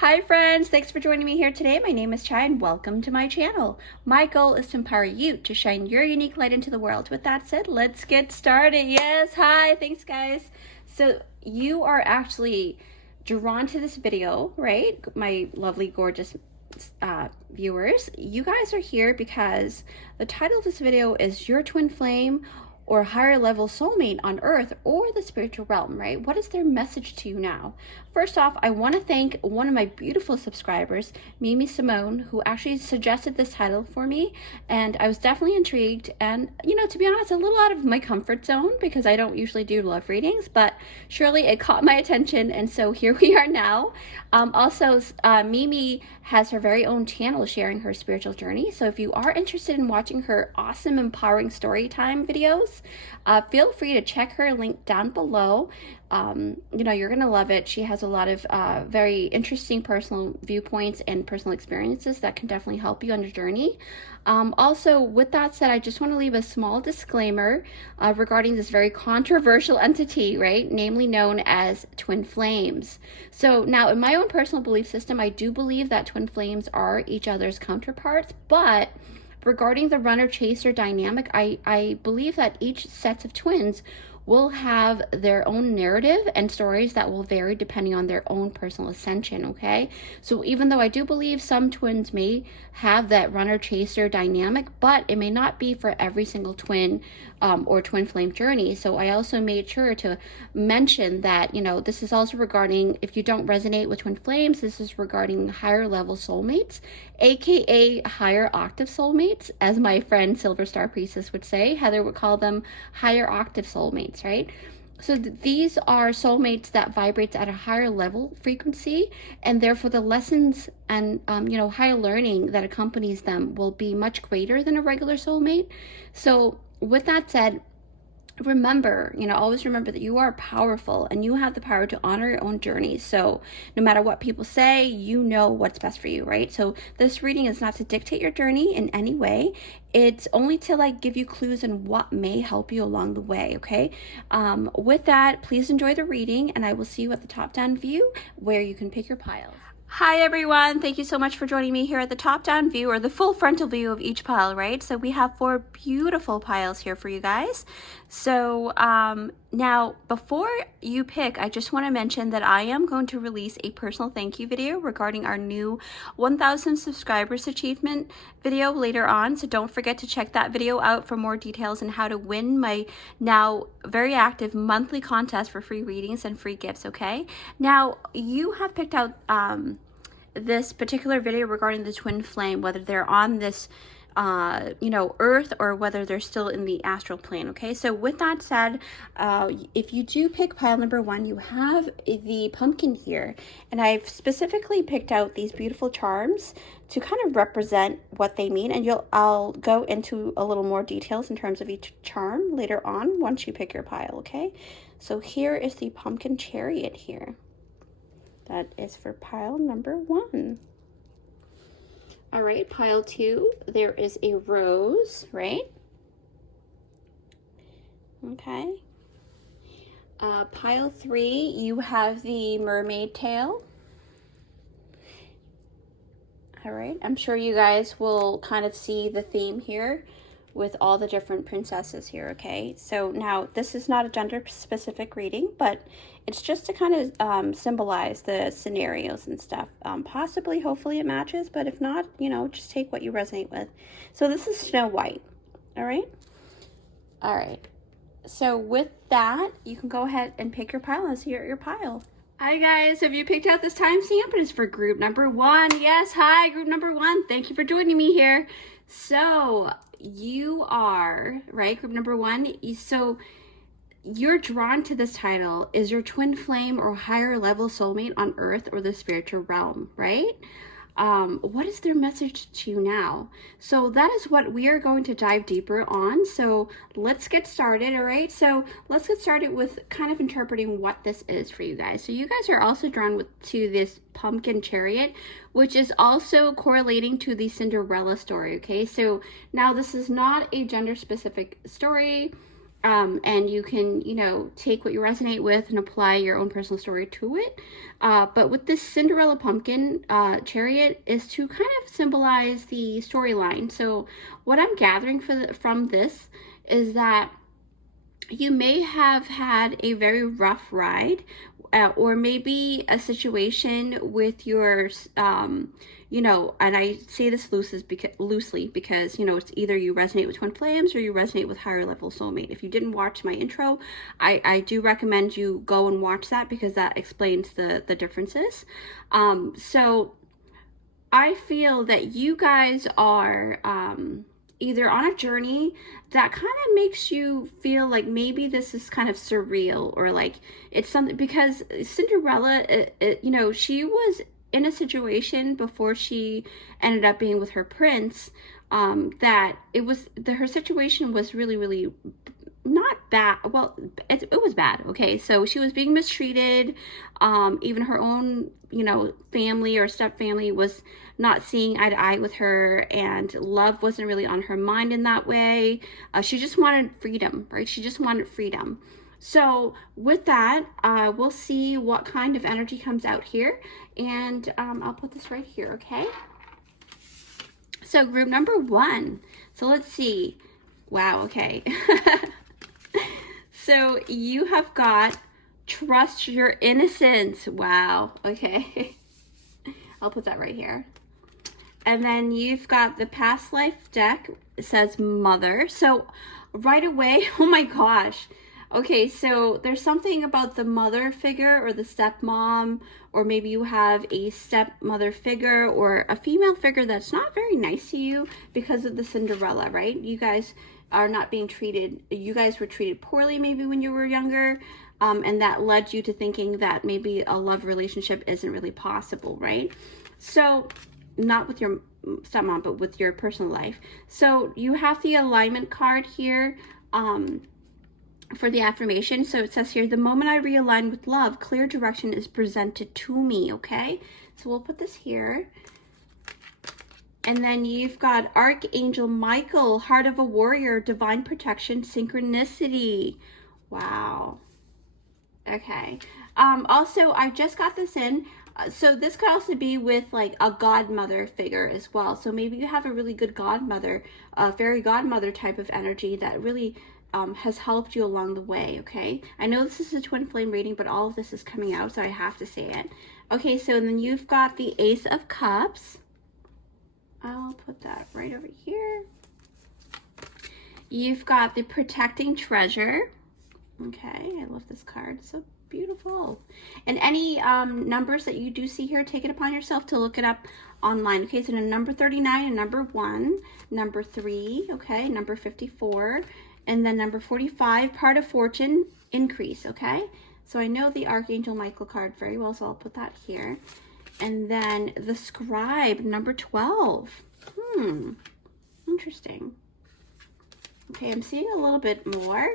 Hi friends, thanks for joining me here today. My name is Chai and welcome to my channel. My goal is to empower you to shine your unique light into the world. With that said, let's get started. Yes, hi, thanks guys. So you are actually drawn to this video, right? My lovely, gorgeous viewers. You guys are here because the title of this video is Your Twin Flame or Higher Level Soulmate on Earth or the Spiritual Realm, right? What is their message to you now? First off, I want to thank one of my beautiful subscribers, Mimi Simone, who actually suggested this title for me, and I was definitely intrigued, and you know, to be honest, a little out of my comfort zone because I don't usually do love readings, but surely it caught my attention, and so here we are now. Also, Mimi has her very own channel sharing her spiritual journey, so if you are interested in watching her awesome, empowering story time videos, feel free to check her link down below. You know, you're gonna love it. She has a lot of very interesting personal viewpoints and personal experiences that can definitely help you on your journey. Also, with that said, I just want to leave a small disclaimer regarding this very controversial entity, right? Namely known as twin flames. So now, in my own personal belief system, I do believe that twin flames are each other's counterparts, but regarding the runner-chaser dynamic, I believe that each set of twins will have their own narrative and stories that will vary depending on their own personal ascension, okay? So even though I do believe some twins may have that runner-chaser dynamic, but it may not be for every single twin or twin flame journey. So I also made sure to mention that, you know, this is also regarding, if you don't resonate with twin flames, this is regarding higher level soulmates, aka higher octave soulmates, as my friend Silver Star Priestess would say. Heather would call them higher octave soulmates, right? So these are soulmates that vibrates at a higher level frequency, and therefore the lessons and you know, higher learning that accompanies them will be much greater than a regular soulmate. So with that said, remember, you know, always remember that you are powerful and you have the power to honor your own journey. So no matter what people say, you know what's best for you, right? So this reading is not to dictate your journey in any way. It's only to like give you clues on what may help you along the way, okay? With that, please enjoy the reading, and I will see you at the top-down view where you can pick your piles. Hi everyone, thank you so much for joining me here at the top-down view, or the full frontal view of each pile, right? So we have 4 beautiful piles here for you guys. So now before you pick, I just want to mention that I am going to release a personal thank you video regarding our new 1,000 subscribers achievement video later on. So don't forget to check that video out for more details on how to win my now very active monthly contest for free readings and free gifts, okay? Now you have picked out this particular video regarding the twin flame, whether they're on this you know, earth or whether they're still in the astral plane, okay? So with that said, if you do pick pile number 1, you have the pumpkin here, and I've specifically picked out these beautiful charms to kind of represent what they mean, and I'll go into a little more details in terms of each charm later on once you pick your pile, okay? So here is the pumpkin chariot here. That is for pile number 1. All right, pile 2, there is a rose, right? Okay. Pile 3, you have the mermaid tail. All right, I'm sure you guys will kind of see the theme here with all the different princesses here, okay? So now this is not a gender specific reading, but it's just to kind of symbolize the scenarios and stuff. Possibly, hopefully it matches, but if not, you know, just take what you resonate with. So this is Snow White, all right? All right, so with that, you can go ahead and pick your pile and see your pile. Hi guys, have you picked out this timestamp? It is for group number 1. Yes, hi, group number 1. Thank you for joining me here. So you are, right, group number 1. So you're drawn to this title, is your twin flame or higher level soulmate on earth or the spiritual realm, right? What is their message to you now? So that is what we are going to dive deeper on. So let's get started, all right? So let's get started with kind of interpreting what this is for you guys. So you guys are also drawn to this pumpkin chariot, which is also correlating to the Cinderella story, okay? So now this is not a gender specific story. And you can, you know, take what you resonate with and apply your own personal story to it. But with this Cinderella pumpkin chariot is to kind of symbolize the storyline. So what I'm gathering from this is that you may have had a very rough ride, or maybe a situation with your, you know, and I say this loosely because, you know, it's either you resonate with twin flames or you resonate with higher level soulmate. If you didn't watch my intro, I do recommend you go and watch that because that explains the differences. So I feel that you guys are either on a journey that kind of makes you feel like maybe this is kind of surreal, or like it's something, because Cinderella, you know, she was in a situation before she ended up being with her prince, that her situation was really, really not bad. Well, it was bad. Okay, so she was being mistreated. Even her own, you know, family or step family was not seeing eye to eye with her, and love wasn't really on her mind in that way. She just wanted freedom, right? She just wanted freedom. So with that, we'll see what kind of energy comes out here, and I'll put this right here, okay? So group number 1. So let's see. Wow, okay. So you have got trust your innocence. Wow, okay. I'll put that right here. And then you've got the past life deck. It says mother. So right away, oh my gosh. Okay, so there's something about the mother figure or the stepmom, or maybe you have a stepmother figure or a female figure that's not very nice to you because of the Cinderella, right? You guys are not being treated, you guys were treated poorly maybe when you were younger, and that led you to thinking that maybe a love relationship isn't really possible, right? So not with your stepmom, but with your personal life. So you have the alignment card here for the affirmation. So it says here, the moment I realign with love, clear direction is presented to me, okay? So we'll put this here. And then you've got Archangel Michael, Heart of a Warrior, Divine Protection, Synchronicity. Wow. Okay. Also, I just got this in. So this could also be with like a godmother figure as well. So maybe you have a really good godmother, fairy godmother type of energy that really has helped you along the way, okay? I know this is a twin flame reading, but all of this is coming out, so I have to say it. Okay, so then you've got the Ace of Cups. I'll put that right over here. You've got the Protecting Treasure. Okay, I love this card. It's so beautiful. And any numbers that you do see here, take it upon yourself to look it up online. Okay, so number 39 and number 1, number 3, okay, number 54, and then number 45, Part of Fortune, Increase, okay? So I know the Archangel Michael card very well, so I'll put that here. And then the Scribe, number 12. Interesting. Okay, I'm seeing a little bit more.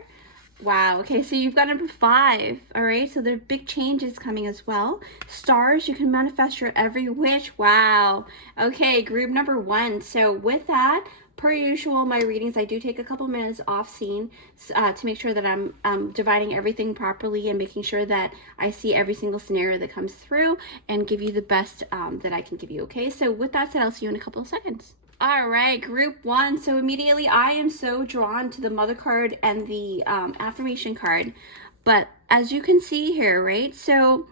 Wow, okay, so you've got number 5, all right? So there are big changes coming as well. Stars, you can manifest your every wish. Wow. Okay, group number 1. So with that, per usual, my readings, I do take a couple minutes off scene to make sure that I'm dividing everything properly and making sure that I see every single scenario that comes through and give you the best that I can give you, okay? So with that said, I'll see you in a couple of seconds. All right, group 1. So immediately I am so drawn to the mother card and the affirmation card. But as you can see here, right? So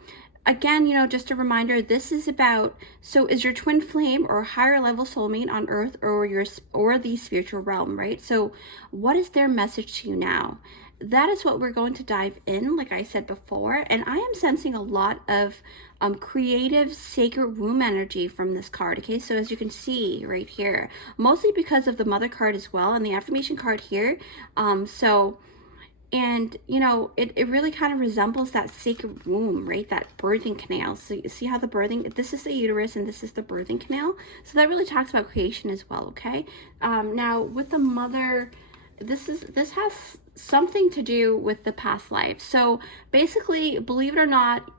again, you know, just a reminder, this is about, so is your twin flame or higher level soulmate on earth or the spiritual realm, right? So what is their message to you now? That is what we're going to dive in, like I said before. And I am sensing a lot of creative sacred womb energy from this card, okay? So as you can see right here, mostly because of the mother card as well and the affirmation card here. And, you know, it really kind of resembles that sacred womb, right? That birthing canal. So you see how the birthing, this is the uterus and this is the birthing canal. So that really talks about creation as well, okay? Now, with the mother, this has something to do with the past life. So basically, believe it or not,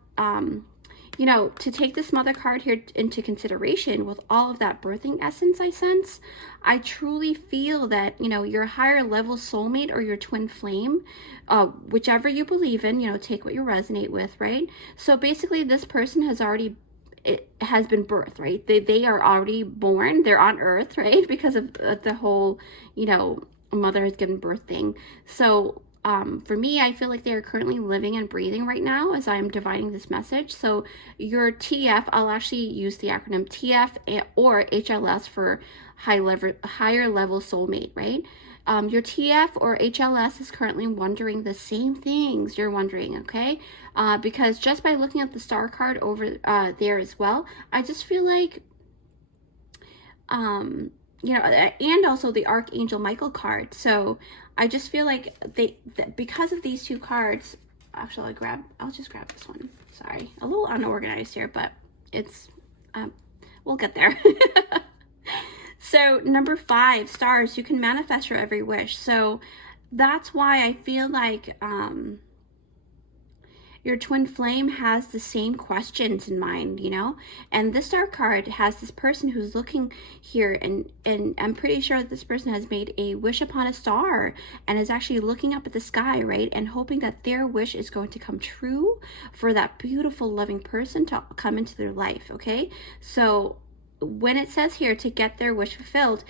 you know, to take this mother card here into consideration with all of that birthing essence I sense, I truly feel that, you know, your higher level soulmate or your twin flame, whichever you believe in, you know, take what you resonate with, right? So basically this person has already, it has been birthed, right? They are already born, they're on earth, right? Because of the whole, you know, mother has given birth thing. So for me, I feel like they are currently living and breathing right now as I'm dividing this message. So your TF, I'll actually use the acronym TF or HLS for higher level soulmate, right? Your TF or HLS is currently wondering the same things you're wondering, okay? Because just by looking at the star card over there as well, I just feel like, you know, and also the Archangel Michael card. So I just feel like because of these two cards, actually I'll just grab this one. Sorry, a little unorganized here, but it's, we'll get there. So number 5, stars, you can manifest your every wish. So that's why I feel like your twin flame has the same questions in mind, you know? And this star card has this person who's looking here, and I'm pretty sure that this person has made a wish upon a star and is actually looking up at the sky, right? And hoping that their wish is going to come true for that beautiful, loving person to come into their life, okay? So when it says here to get their wish fulfilled,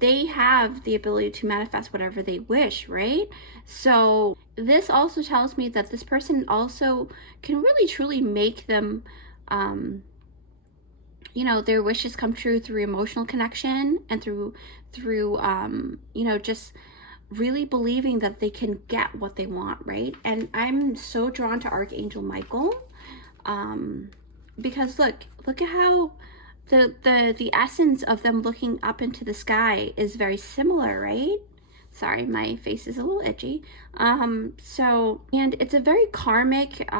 they have the ability to manifest whatever they wish, right? So this also tells me that this person also can really truly make them, you know, their wishes come true through emotional connection and through you know, just really believing that they can get what they want, right? And I'm so drawn to Archangel Michael, because look at how the essence of them looking up into the sky is very similar, right? Sorry, my face is a little itchy. So, and it's a very karmic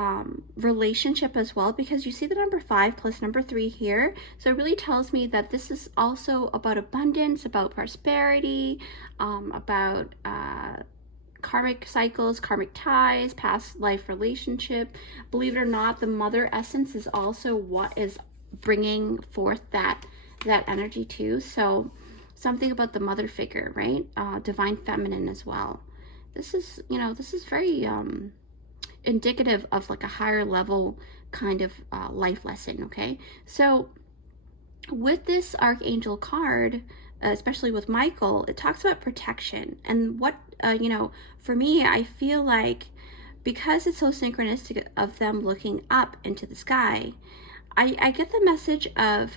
relationship as well, because you see the number 5 plus number 3 here. So it really tells me that this is also about abundance, about prosperity, about karmic cycles, karmic ties, past life relationship. Believe it or not, the mother essence is also what is bringing forth that energy too. So something about the mother figure, right? Divine feminine as well. This is, you know, this is very indicative of like a higher level kind of life lesson, okay? So with this Archangel card, especially with Michael, it talks about protection. And what, you know, for me, I feel like because it's so synchronistic of them looking up into the sky, I get the message of,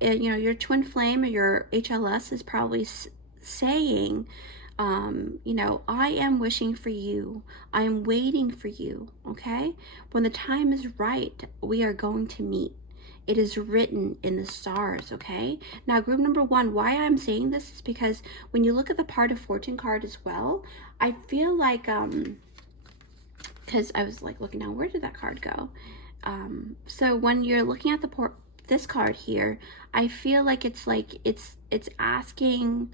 you know, your twin flame or your HLS is probably saying, you know, I am wishing for you. I am waiting for you, okay? When the time is right, we are going to meet. It is written in the stars, okay? Now, group number 1, why I'm saying this is because when you look at the part of fortune card as well, I feel like, because I was like looking down, where did that card go? So when you're looking at this card here, I feel like it's asking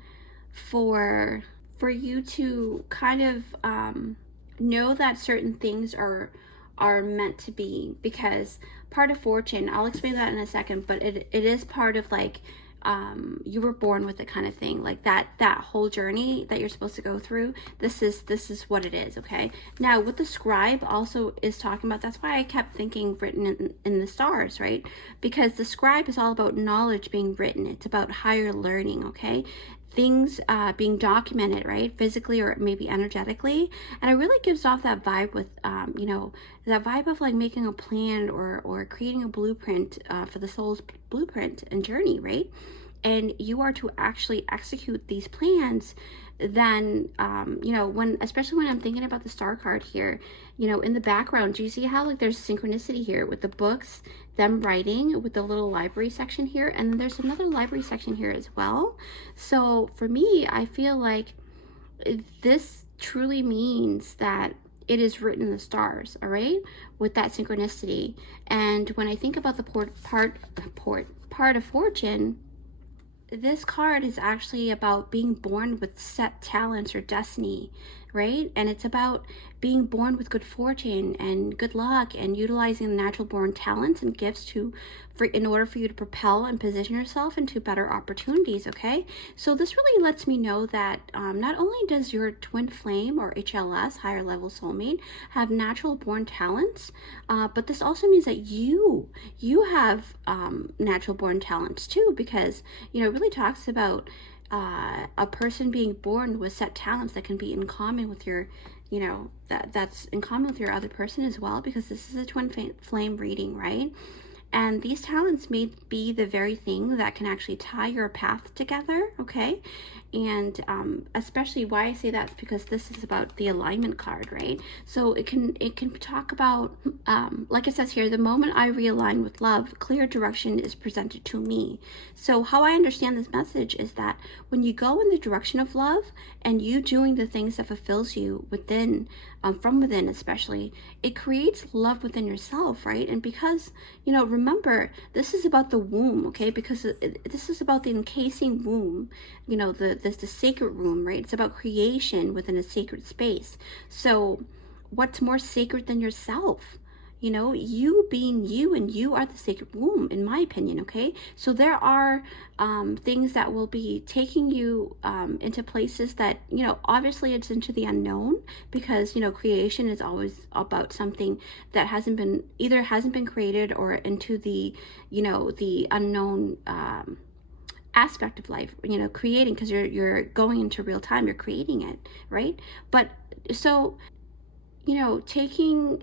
for you to kind of know that certain things are meant to be, because part of fortune, I'll explain that in a second, but it is part of like you were born with it kind of thing, like that whole journey that you're supposed to go through. This is what it is, okay? Now what the scribe also is talking about, that's why I kept thinking written in the stars, right? Because the scribe is all about knowledge being written. It's about higher learning, okay? Things being documented, right? Physically or maybe energetically. And it really gives off that vibe with, you know, that vibe of like making a plan or creating a blueprint for the soul's blueprint and journey, right? And you are to actually execute these plans. Then, you know, especially when I'm thinking about the star card here, you know, in the background, do you see how like there's synchronicity here with the books, them writing, with the little library section here, and then there's another library section here as well. So for me, I feel like this truly means that it is written in the stars, all right, with that synchronicity. And when I think about the part of fortune, this card is actually about being born with set talents or destiny, right? And it's about being born with good fortune and good luck and utilizing the natural born talents and gifts in order for you to propel and position yourself into better opportunities, okay? So this really lets me know that not only does your twin flame or HLS, higher level soulmate, have natural born talents, but this also means that you have natural born talents too, because, you know, it really talks about a person being born with set talents that can be in common with your, you know, that's in common with your other person as well, because this is a twin flame reading, right? And these talents may be the very thing that can actually tie your path together, okay? And especially why I say that is because this is about the alignment card, right? So it can talk about, like it says here, the moment I realign with love, clear direction is presented to me. So how I understand this message is that when you go in the direction of love and you doing the things that fulfills you within, from within especially, it creates love within yourself, right? And because, you know, remember, this is about the womb, okay? Because this is about the encasing womb, you know, the sacred room, right? It's about creation within a sacred space. So what's more sacred than yourself? You know, you being you, and you are the sacred womb, in my opinion, okay? So there are things that will be taking you into places that, you know, obviously it's into the unknown, because, you know, creation is always about something that hasn't been created, or into the, you know, the unknown aspect of life, you know, creating, because you're going into real time, you're creating it, right? But so, you know, taking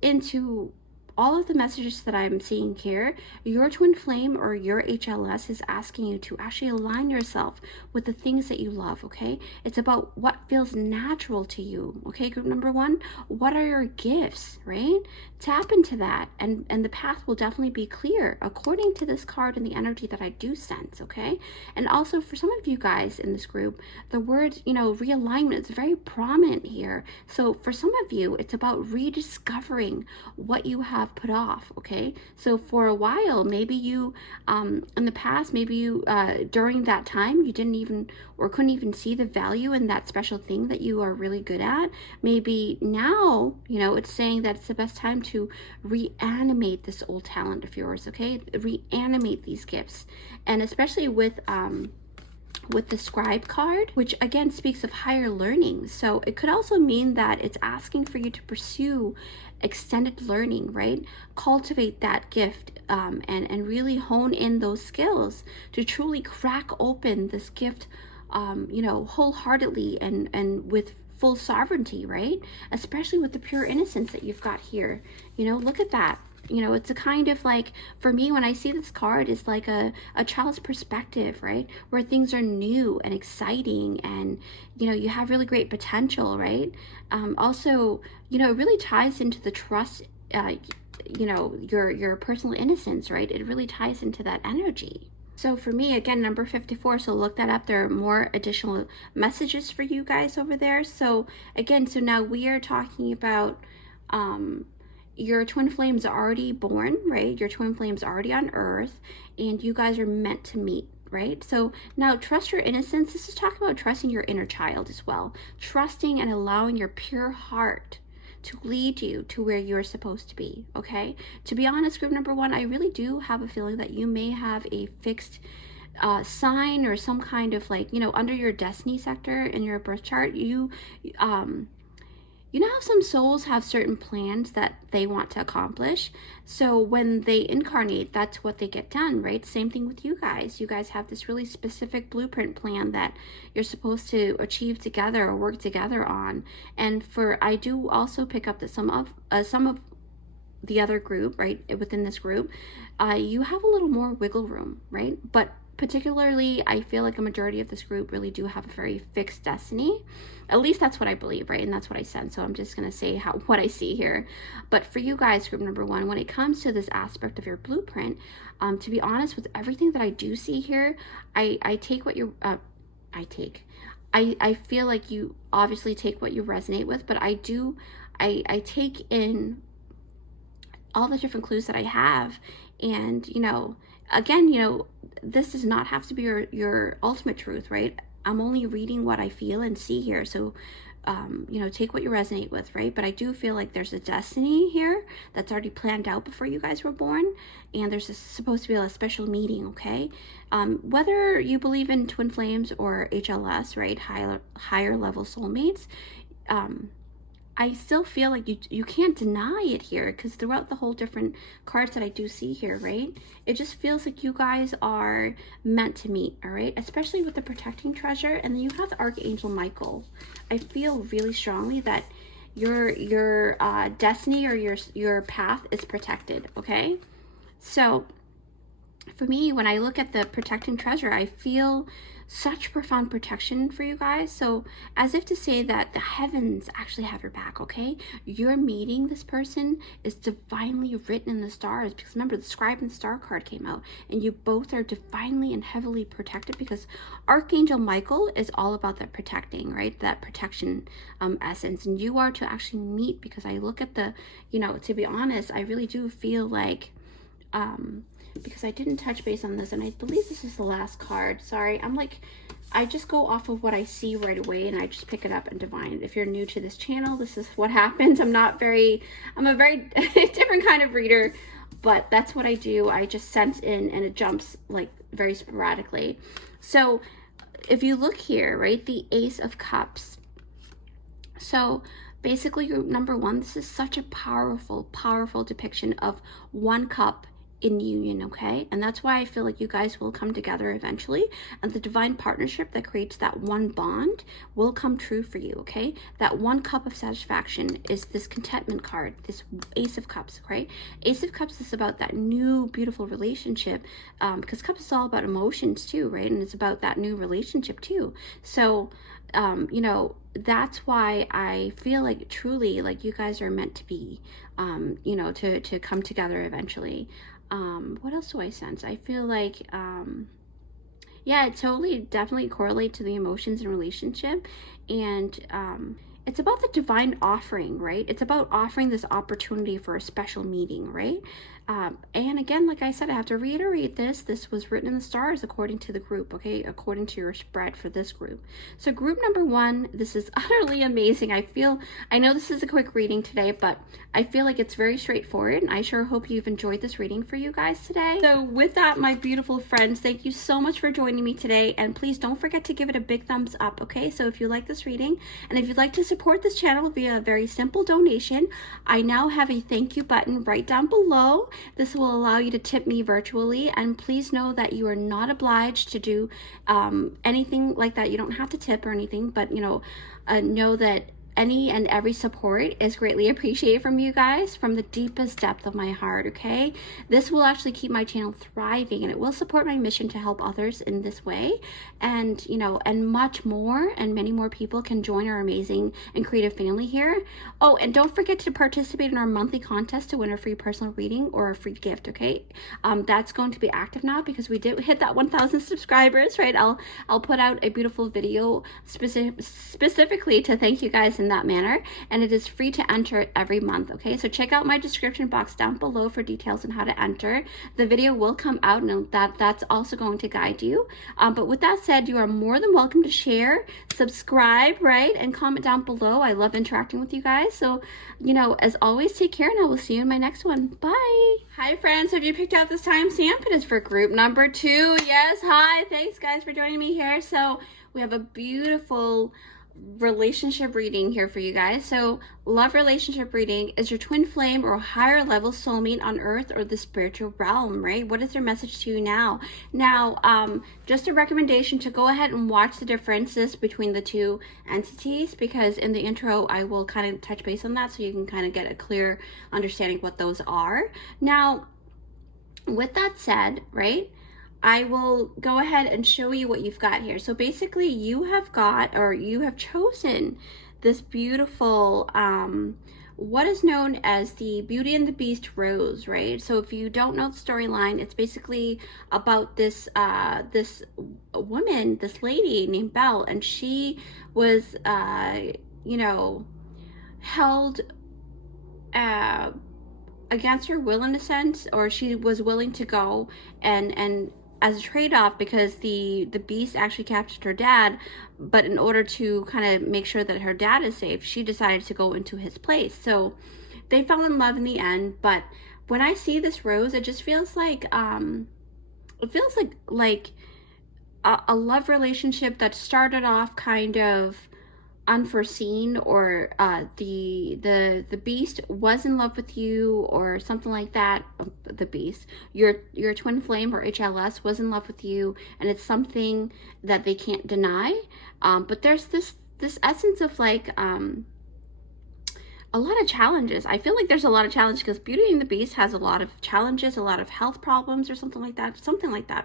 into all of the messages that I'm seeing here, your twin flame or your HLS is asking you to actually align yourself with the things that you love, okay? It's about what feels natural to you, okay? Group number one, what are your gifts, right? Tap into that, and the path will definitely be clear according to this card and the energy that I do sense, okay? And also for some of you guys in this group, the word, you know, realignment is very prominent here. So for some of you, it's about rediscovering what you have put off, okay? So for a while, maybe you in the past, maybe you during that time, you didn't even or couldn't even see the value in that special thing that you are really good at. Maybe now, you know, it's saying that it's the best time to reanimate this old talent of yours, okay? Reanimate these gifts. And especially with the scribe card, which again speaks of higher learning. So it could also mean that it's asking for you to pursue extended learning, right? Cultivate that gift and really hone in those skills to truly crack open this gift, you know, wholeheartedly and with full sovereignty, right? Especially with the pure innocence that you've got here. You know, look at that. You know, it's a kind of like, for me, when I see this card, it's like a child's perspective, right? Where things are new and exciting, and, you know, you have really great potential, right? Also, you know, it really ties into the trust, you know, your personal innocence, right? It really ties into that energy. So for me, again, number 54, so look that up. There are more additional messages for you guys over there. So again, so now we are talking about, your twin flame's already born, right? Your twin flame's already on earth, and you guys are meant to meet, right? So now trust your innocence. This is talking about trusting your inner child as well. Trusting and allowing your pure heart to lead you to where you're supposed to be, okay? To be honest, group number one, I really do have a feeling that you may have a fixed sign or some kind of, like, you know, under your destiny sector in your birth chart, you know how some souls have certain plans that they want to accomplish. So when they incarnate, that's what they get done, right? Same thing with you guys. You guys have this really specific blueprint plan that you're supposed to achieve together or work together on. And I do also pick up that some of the other group, right, within this group, you have a little more wiggle room, right? But particularly, I feel like a majority of this group really do have a very fixed destiny. At least that's what I believe, right? And that's what I sense. So I'm just going to say what I see here. But for you guys, group number one, when it comes to this aspect of your blueprint, to be honest, with everything that I do see here, I take what you're, I feel like you obviously take what you resonate with, but I take in all the different clues that I have. And, you know, again, you know, this does not have to be your ultimate truth, right? I'm only reading what I feel and see here. So you know, take what you resonate with, right? But I do feel like there's a destiny here that's already planned out before you guys were born, and there's supposed to be a special meeting, okay? Whether you believe in twin flames or HLS, right, higher level soulmates, I still feel like you can't deny it here, because throughout the whole different cards that I do see here, right, it just feels like you guys are meant to meet, all right? Especially with the protecting treasure, and then you have the Archangel Michael. I feel really strongly that your destiny or your path is protected, okay? So for me, when I look at the protecting treasure, I feel such profound protection for you guys. So as if to say that the heavens actually have your back, okay? You're meeting this person is divinely written in the stars, because remember, the scribe and star card came out, and you both are divinely and heavily protected, because Archangel Michael is all about that protecting, right? That protection essence, and you are to actually meet, because I look at the, you know, to be honest, I really do feel like because I didn't touch base on this, and I believe this is the last card. Sorry, I just go off of what I see right away, and I just pick it up and divine it. If you're new to this channel, this is what happens. I'm a very different kind of reader, but that's what I do. I just sense in, and it jumps like very sporadically. So if you look here, right, the Ace of Cups. So basically, group number one, this is such a powerful, powerful depiction of one cup in union, okay? And that's why I feel like you guys will come together eventually, and the divine partnership that creates that one bond will come true for you, okay? That one cup of satisfaction is this contentment card, this Ace of Cups, okay? Ace of Cups is about that new beautiful relationship, because Cups is all about emotions too, right? And it's about that new relationship too. So you know, that's why I feel like truly like you guys are meant to be, you know, to come together eventually. What else do I sense? I feel like, yeah, it totally definitely correlates to the emotions and relationship. And it's about the divine offering, right? It's about offering this opportunity for a special meeting, right? And again, like I said, I have to reiterate this was written in the stars according to the group, okay? According to your spread for this group. So group number one, this is utterly amazing. I know this is a quick reading today, but I feel like it's very straightforward, and I sure hope you've enjoyed this reading for you guys today. So with that, my beautiful friends, thank you so much for joining me today, and please don't forget to give it a big thumbs up, okay? So if you like this reading, and if you'd like to support this channel via a very simple donation, I now have a thank you button right down below. This will allow you to tip me virtually, and please know that you are not obliged to do anything like that. You don't have to tip or anything, but you know that any and every support is greatly appreciated from you guys from the deepest depth of my heart, okay? This will actually keep my channel thriving, and it will support my mission to help others in this way. And, you know, and much more, and many more people can join our amazing and creative family here. Oh, and don't forget to participate in our monthly contest to win a free personal reading or a free gift, okay? That's going to be active now because we did hit that 1,000 subscribers, right? I'll put out a beautiful video specifically to thank you guys in that manner, and it is free to enter every month, okay? So check out my description box down below for details on how to enter. The video will come out, and that's also going to guide you. But with that said, you are more than welcome to share, subscribe, right, and comment down below. I love interacting with you guys. So, you know, as always, take care, and I will see you in my next one. Bye. Hi friends, have you picked out this time stamp? It is for group number 2. Yes, hi, thanks guys for joining me here. So we have a beautiful relationship reading here for you guys. So love relationship reading. Is your twin flame or higher level soulmate on earth or the spiritual realm, right? What is their message to you now? Just a recommendation to go ahead and watch the differences between the two entities, because in the intro I will kind of touch base on that so you can kind of get a clear understanding what those are. Now with that said, right, I will go ahead and show you what you've got here. So basically you have got, or you have chosen this beautiful, what is known as the Beauty and the Beast rose, right? So if you don't know the storyline, it's basically about this, this woman, this lady named Belle, and she was, you know, held, against her will in a sense, or she was willing to go and as a trade-off, because the beast actually captured her dad, but in order to kind of make sure that her dad is safe, she decided to go into his place. So they fell in love in the end. But when I see this rose, it just feels like a love relationship that started off kind of unforeseen, or the beast was in love with you or something like that. The beast, your twin flame or HLS, was in love with you, and it's something that they can't deny. But there's this essence of like a lot of challenges. I feel like there's a lot of challenges because Beauty and the Beast has a lot of challenges, a lot of health problems or something like that,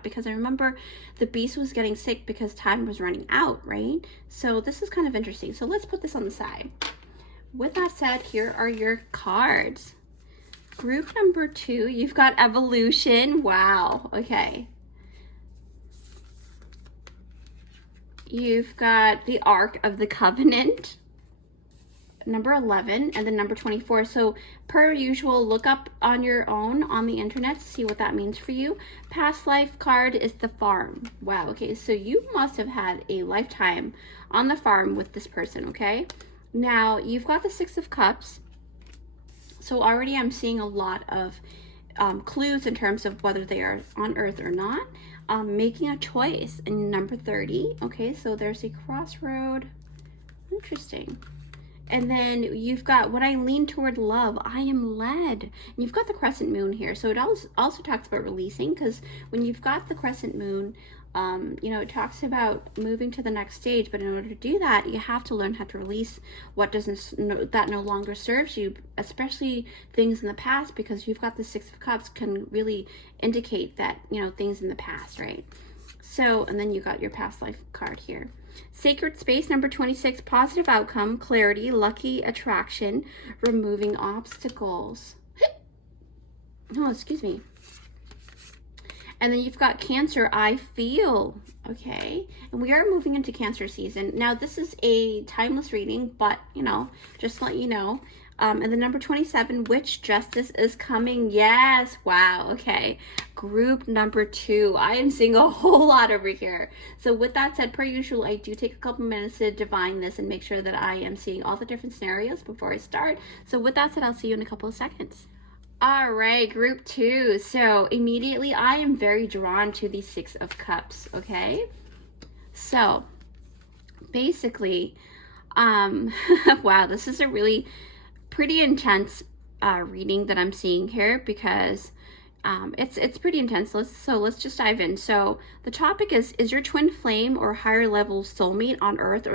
because I remember the Beast was getting sick because time was running out, right? So this is kind of interesting. So let's put this on the side. With that said, here are your cards. Group number 2, you've got Evolution. Wow, okay. You've got the Ark of the Covenant, number 11, and then number 24. So per usual, look up on your own on the internet to see what that means for you. Past life card is the farm. Wow, okay, so you must have had a lifetime on the farm with this person, okay? Now, you've got the 6 of Cups. So already I'm seeing a lot of clues in terms of whether they are on Earth or not. Making a choice in number 30. Okay, so there's a crossroad. Interesting. And then you've got, when I lean toward love, I am led. And you've got the crescent moon here. So it also talks about releasing, because when you've got the crescent moon, you know, it talks about moving to the next stage. But in order to do that, you have to learn how to release what that no longer serves you, especially things in the past, because you've got the 6 of Cups can really indicate that, you know, things in the past, right? So, and then you got your past life card here. Sacred space, number 26, positive outcome, clarity, lucky attraction, removing obstacles. Oh, excuse me. And then you've got Cancer, I feel. Okay, and we are moving into Cancer season. Now, this is a timeless reading, but, you know, just to let you know. And the number 27, which justice is coming? Yes. Wow. Okay. Group number 2. I am seeing a whole lot over here. So with that said, per usual, I do take a couple minutes to divine this and make sure that I am seeing all the different scenarios before I start. So with that said, I'll see you in a couple of seconds. All right, group 2. So immediately I am very drawn to the 6 of Cups. Okay. So basically, wow, this is a really pretty intense reading that I'm seeing here, because it's pretty intense. Let's just dive in. So the topic is your twin flame or higher level soulmate on Earth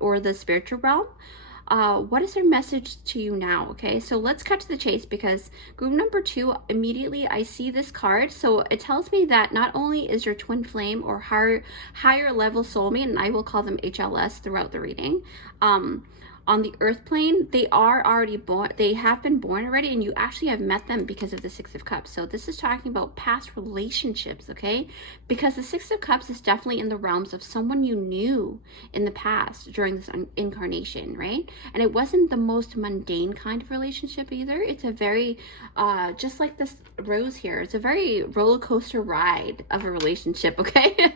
or the spiritual realm? What is their message to you now? Okay, so let's cut to the chase, because group number 2, immediately I see this card. So it tells me that not only is your twin flame or higher level soulmate, and I will call them HLS throughout the reading, on the earth plane, they are already born. They have been born already, and you actually have met them because of the 6 of Cups. So this is talking about past relationships, okay? Because the 6 of Cups is definitely in the realms of someone you knew in the past during this incarnation, right? And it wasn't the most mundane kind of relationship either. It's a very, just like this rose here, it's a very roller coaster ride of a relationship, okay?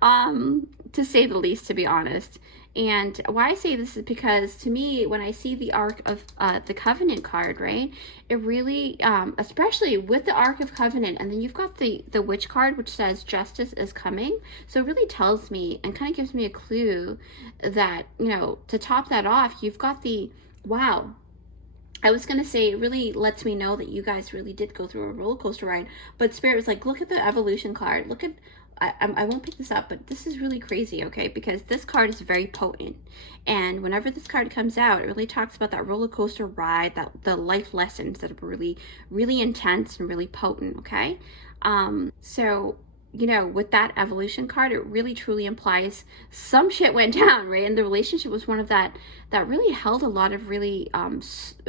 To say the least, to be honest. And why I say this is because, to me, when I see the Ark of the Covenant card, right, it really, especially with the Ark of Covenant, and then you've got the Witch card, which says justice is coming. So it really tells me and kind of gives me a clue that, you know, to top that off, you've got the, wow, I was going to say, it really lets me know that you guys really did go through a roller coaster ride. But Spirit was like, look at the Evolution card. Look at, I won't pick this up, but this is really crazy, okay? Because this card is very potent. And whenever this card comes out, it really talks about that roller coaster ride, the life lessons that are really, really intense and really potent, okay? So, you know, with that Evolution card, it really truly implies some shit went down, right? And the relationship was one of that really held a lot of really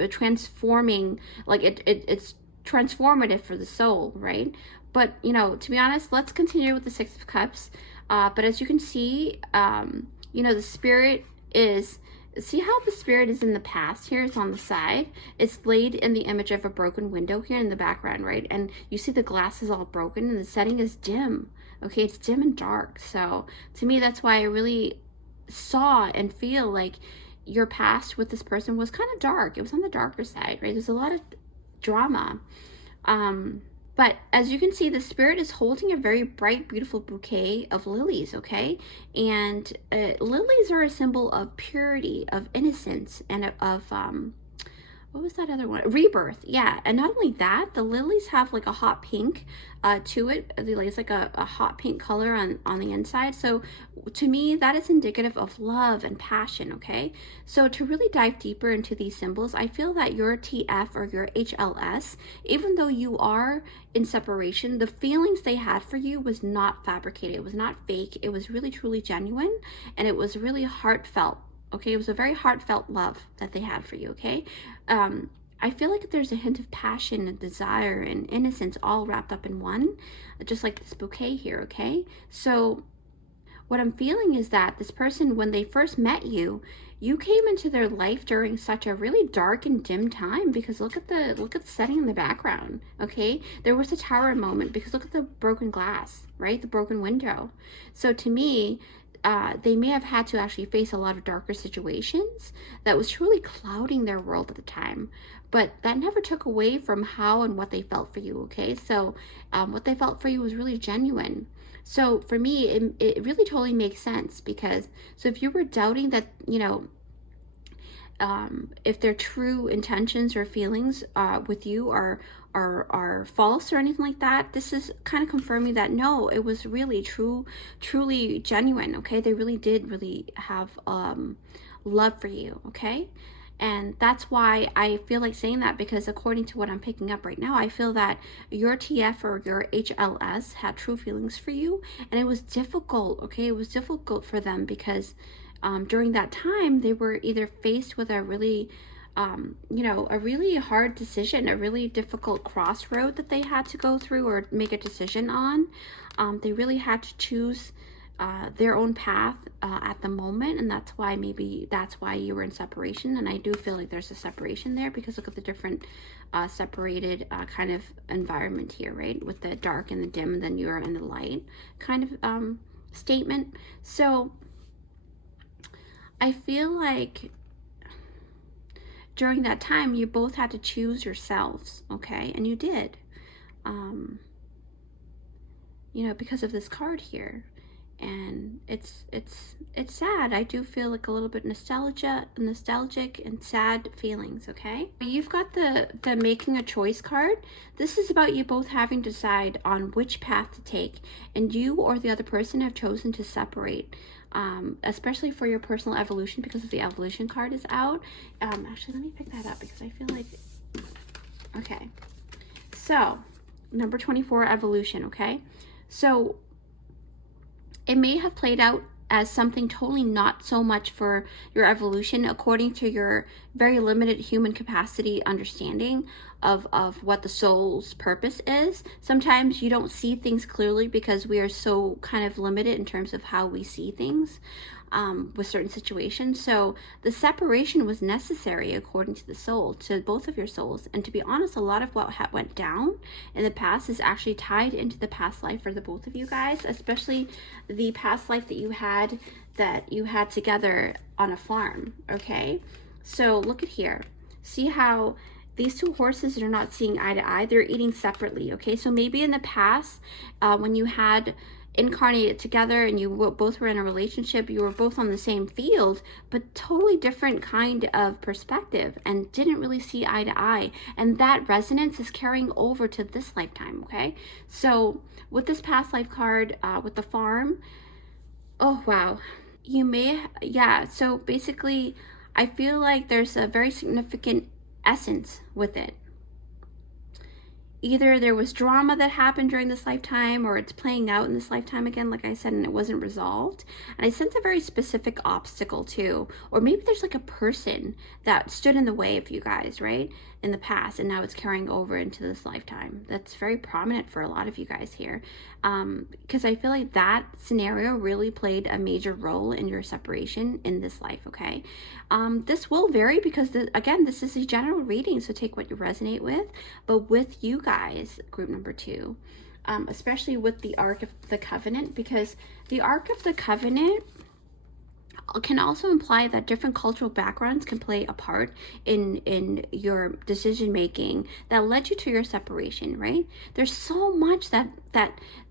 transforming, like it's transformative for the soul, right? But, you know, to be honest, let's continue with the 6 of Cups. But as you can see, you know, the Spirit is See how the spirit is in the past here? It's on the side. It's laid in the image of a broken window here in the background, right? And you see the glass is all broken and the setting is dim. Okay, it's dim and dark. So to me, that's why I really saw and feel like your past with this person was kind of dark. It was on the darker side, right? There's a lot of drama. But as you can see, the spirit is holding a very bright, beautiful bouquet of lilies, okay? And lilies are a symbol of purity, of innocence, and of what was that other one? Rebirth. Yeah. And not only that, the lilies have like a hot pink to it. It's like a hot pink color on the inside. So to me, that is indicative of love and passion. Okay. So to really dive deeper into these symbols, I feel that your TF or your HLS, even though you are in separation, the feelings they had for you was not fabricated. It was not fake. It was really, truly genuine. And it was really heartfelt. Okay, it was a very heartfelt love that they had for you, okay? I feel like there's a hint of passion and desire and innocence all wrapped up in one, just like this bouquet here, okay? So what I'm feeling is that this person, when they first met you, you came into their life during such a really dark and dim time, because look at the setting in the background, okay? There was a tower moment because look at the broken glass, right? The broken window. So to me, they may have had to actually face a lot of darker situations that was truly clouding their world at the time, but that never took away from how and what they felt for you, okay? So what they felt for you was really genuine. So for me, it really totally makes sense, because so if you were doubting that, you know, if their true intentions or feelings with you are false or anything like that, this is kind of confirming that no, it was really truly genuine, okay? They really did have love for you, okay? And that's why I feel like saying that, because according to what I'm picking up right now, I feel that your TF or your HLS had true feelings for you, and it was difficult, okay? It was difficult for them because during that time, they were either faced with a really, you know, a really hard decision, a really difficult crossroad that they had to go through or make a decision on. They really had to choose their own path at the moment, and that's why you were in separation. And I do feel like there's a separation there, because look at the different separated kind of environment here, right? With the dark and the dim, and then you're in the light kind of statement. So I feel like during that time, you both had to choose yourselves, okay? And you did, you know, because of this card here. And it's sad. I do feel like a little bit nostalgic and sad feelings, okay? You've got the making a choice card. This is about you both having to decide on which path to take, and you or the other person have chosen to separate. Especially for your personal evolution, because of the evolution card is out. Actually, let me pick that up, because I feel like, okay. So, number 24, evolution, okay? So, it may have played out as something totally not so much for your evolution, according to your very limited human capacity understanding of what the soul's purpose is. Sometimes you don't see things clearly because we are so kind of limited in terms of how we see things with certain situations. So the separation was necessary according to the soul, to both of your souls. And to be honest, a lot of what went down in the past is actually tied into the past life for the both of you guys, especially the past life that you had together on a farm, okay? So look at here. See how these two horses are not seeing eye to eye. They're eating separately, okay? So maybe in the past, when you had incarnated together and you both were in a relationship, you were both on the same field, but totally different kind of perspective, and didn't really see eye to eye. And that resonance is carrying over to this lifetime, okay? So with this past life card, with the farm, oh, wow. You may, yeah, so basically, I feel like there's a very significant essence with it. either there was drama that happened during this lifetime, or it's playing out in this lifetime again, like I said, and it wasn't resolved. And I sense a very specific obstacle too, or maybe there's like a person that stood in the way of you guys, right, in the past, and now it's carrying over into this lifetime. That's very prominent for a lot of you guys here, because I feel like that scenario really played a major role in your separation in this life. Okay, this will vary because again, this is a general reading, so take what you resonate with. But with you guys, group number 2, especially with the Ark of the Covenant, because the Ark of the Covenant can also imply that different cultural backgrounds can play a part in your decision making that led you to your separation, right? There's so much that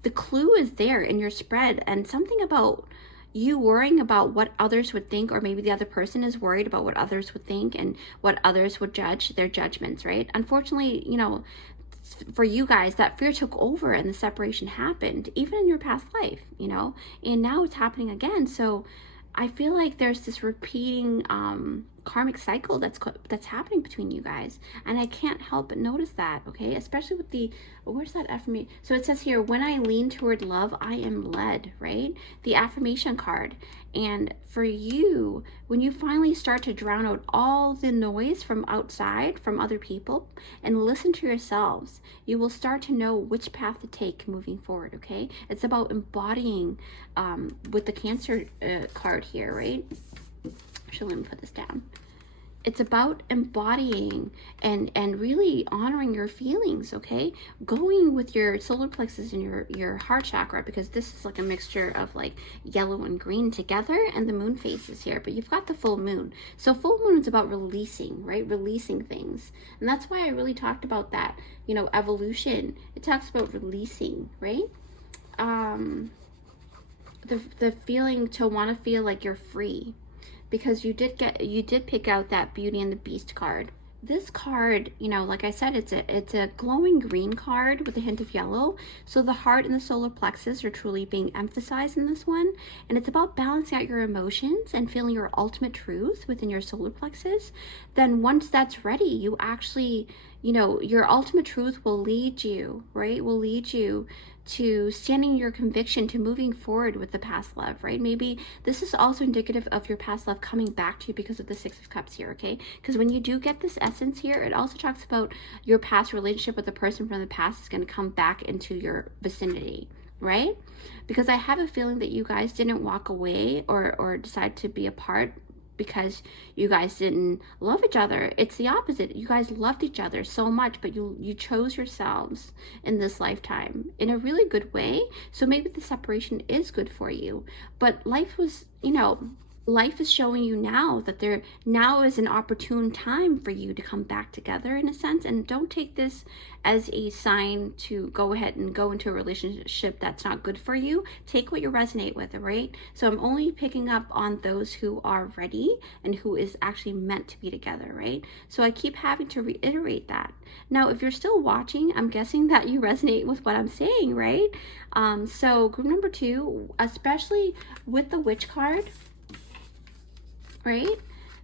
the clue is there in your spread, and something about you worrying about what others would think, or maybe the other person is worried about what others would think and what others would judge, their judgments, right? Unfortunately, you know, for you guys, that fear took over and the separation happened even in your past life, you know, and now it's happening again. So I feel like there's this repeating karmic cycle that's happening between you guys, and I can't help but notice that. Okay, especially with the, where's that affirmation? So it says here, when I lean toward love, I am led, right? The affirmation card. And for you, when you finally start to drown out all the noise from outside, from other people, and listen to yourselves, you will start to know which path to take moving forward. Okay, it's about embodying with the Cancer card here, right? Actually, let me put this down. It's about embodying and really honoring your feelings, okay? Going with your solar plexus and your heart chakra, because this is like a mixture of like yellow and green together, and the moon phases here, but you've got the full moon. So full moon is about releasing, right? Releasing things. And that's why I really talked about that, you know, evolution. It talks about releasing, right? The feeling to want to feel like you're free, because you did pick out that Beauty and the Beast card. This card, you know, like I said, it's a glowing green card with a hint of yellow. So the heart and the solar plexus are truly being emphasized in this one. And it's about balancing out your emotions and feeling your ultimate truth within your solar plexus. Then once that's ready, you actually, you know, your ultimate truth will lead you, right? Will lead you to standing your conviction, to moving forward with the past love, right? Maybe this is also indicative of your past love coming back to you because of the Six of Cups here, okay? Because when you do get this essence here, it also talks about your past relationship with the person from the past is going to come back into your vicinity, right? Because I have a feeling that you guys didn't walk away or decide to be apart because you guys didn't love each other. It's the opposite. You guys loved each other so much, but you chose yourselves in this lifetime in a really good way. So maybe the separation is good for you, but life was, you know, life is showing you now that there now is an opportune time for you to come back together in a sense. And don't take this as a sign to go ahead and go into a relationship that's not good for you. Take what you resonate with, all right? So I'm only picking up on those who are ready and who is actually meant to be together, right? So I keep having to reiterate that. Now, if you're still watching, I'm guessing that you resonate with what I'm saying, right? So group number 2, especially with the Witch card, right?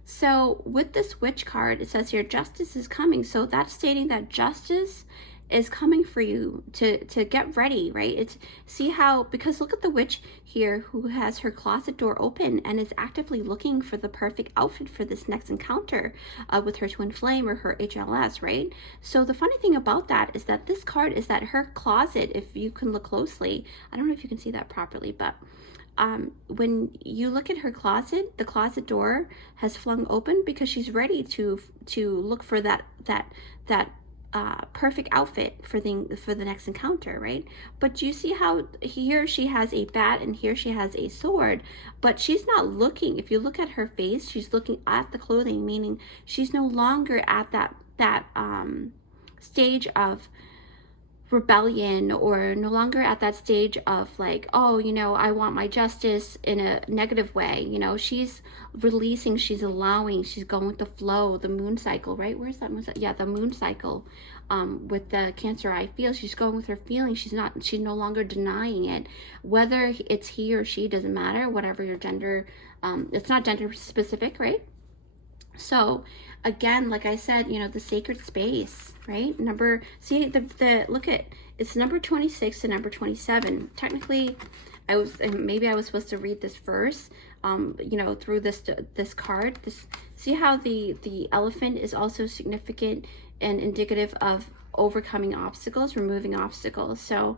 So with this Witch card, it says here, justice is coming. So that's stating that justice is coming for you to get ready, right? It's, see how, because look at the Witch here who has her closet door open and is actively looking for the perfect outfit for this next encounter with her twin flame or her HLS, right? So the funny thing about that is that this card is that her closet, if you can look closely, I don't know if you can see that properly, but when you look at her closet, the closet door has flung open because she's ready to look for that perfect outfit for the next encounter, right? But you see how here she has a bat and here she has a sword, but she's not looking. If you look at her face, she's looking at the clothing, meaning she's no longer at that stage of rebellion, or no longer at that stage of like, oh, you know, I want my justice in a negative way. You know, she's releasing, she's allowing, she's going with the flow, the moon cycle, right? Where's that moon cycle? Yeah, the moon cycle with the Cancer. I feel she's going with her feelings. She's no longer denying it, whether it's he or she, doesn't matter, whatever your gender. It's not gender specific, right? So again, like I said, you know, the sacred space, right? See the look at, it's number 26 to number 27. Technically, maybe I was supposed to read this first, you know, through this card. See how the elephant is also significant and indicative of overcoming obstacles, removing obstacles. So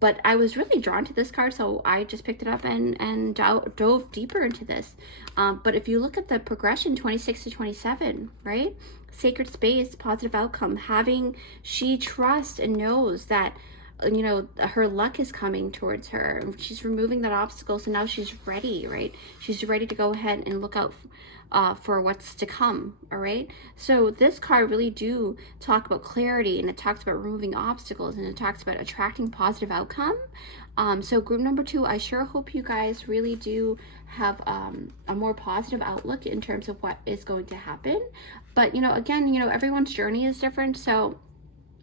but I was really drawn to this card, so I just picked it up and dove deeper into this. But if you look at the progression, 26 to 27, right? Sacred space, positive outcome, she trusts and knows that, you know, her luck is coming towards her. She's removing that obstacle, so now she's ready, right? She's ready to go ahead and look out for what's to come. All right, so this card really do talk about clarity, and it talks about removing obstacles, and it talks about attracting positive outcome. So group number 2, I sure hope you guys really do have a more positive outlook in terms of what is going to happen. But, you know, again, you know, everyone's journey is different. So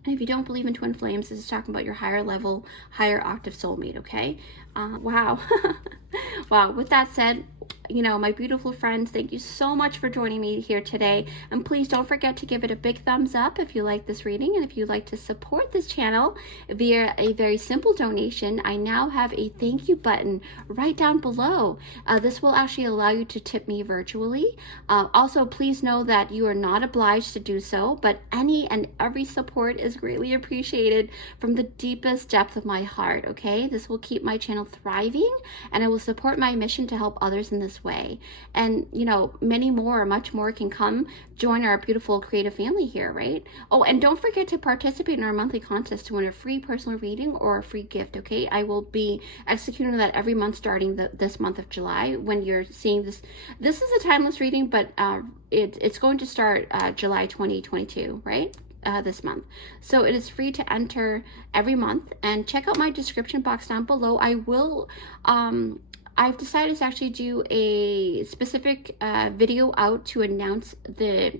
if you don't believe in twin flames, this is talking about your higher level, higher octave soulmate, okay? Wow. Wow. With that said, you know, my beautiful friends, thank you so much for joining me here today. And please don't forget to give it a big thumbs up if you like this reading. And if you'd like to support this channel via a very simple donation, I now have a thank you button right down below. This will actually allow you to tip me virtually. Also, please know that you are not obliged to do so, but any and every support is greatly appreciated from the deepest depth of my heart, okay? This will keep my channel thriving, and I will support my mission to help others in this way. And, you know, much more can come. Join our beautiful creative family here, right? Oh, and don't forget to participate in our monthly contest to win a free personal reading or a free gift, okay? I will be executing that every month starting this month of July. When you're seeing this is a timeless reading, but it's going to start July 2022, right? This month. So it is free to enter every month, and check out my description box down below. I will I've decided to actually do a specific video out to announce the,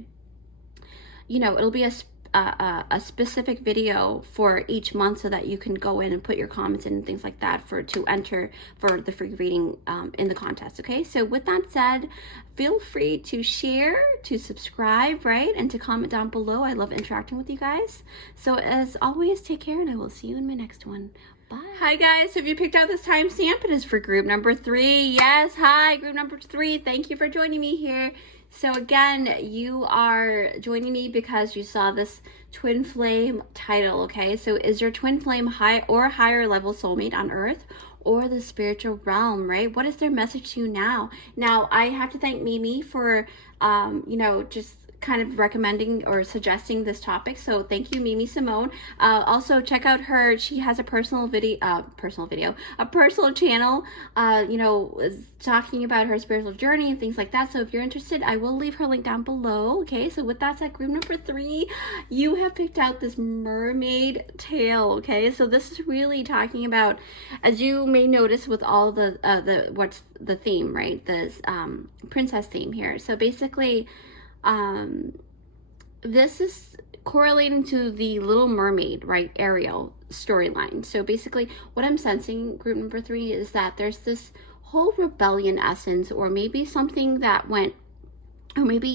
you know, it'll be a specific video for each month, so that you can go in and put your comments in and things like that to enter for the free reading in the contest. Okay, so with that said, feel free to share, to subscribe, right, and to comment down below. I love interacting with you guys. So as always, take care, and I will see you in my next one. Bye. Hi guys, have you picked out this timestamp? It is for group number 3. Yes, hi, group number 3. Thank you for joining me here. So again, you are joining me because you saw this twin flame title, okay? So is your twin flame high or higher level soulmate on earth or the spiritual realm, right? What is their message to you now? Now, I have to thank Mimi for, you know, just kind of recommending or suggesting this topic. So thank you, Mimi Simone. Also check out her, she has a personal channel, you know, talking about her spiritual journey and things like that. So if you're interested, I will leave her link down below. Okay, so with that said, group number 3, you have picked out this mermaid tale. Okay, so this is really talking about, as you may notice with all what's the theme, right? This princess theme here. So basically, this is correlating to the Little Mermaid, right, Ariel storyline. So basically what I'm sensing, group number 3, is that there's this whole rebellion essence, or maybe something that went, or maybe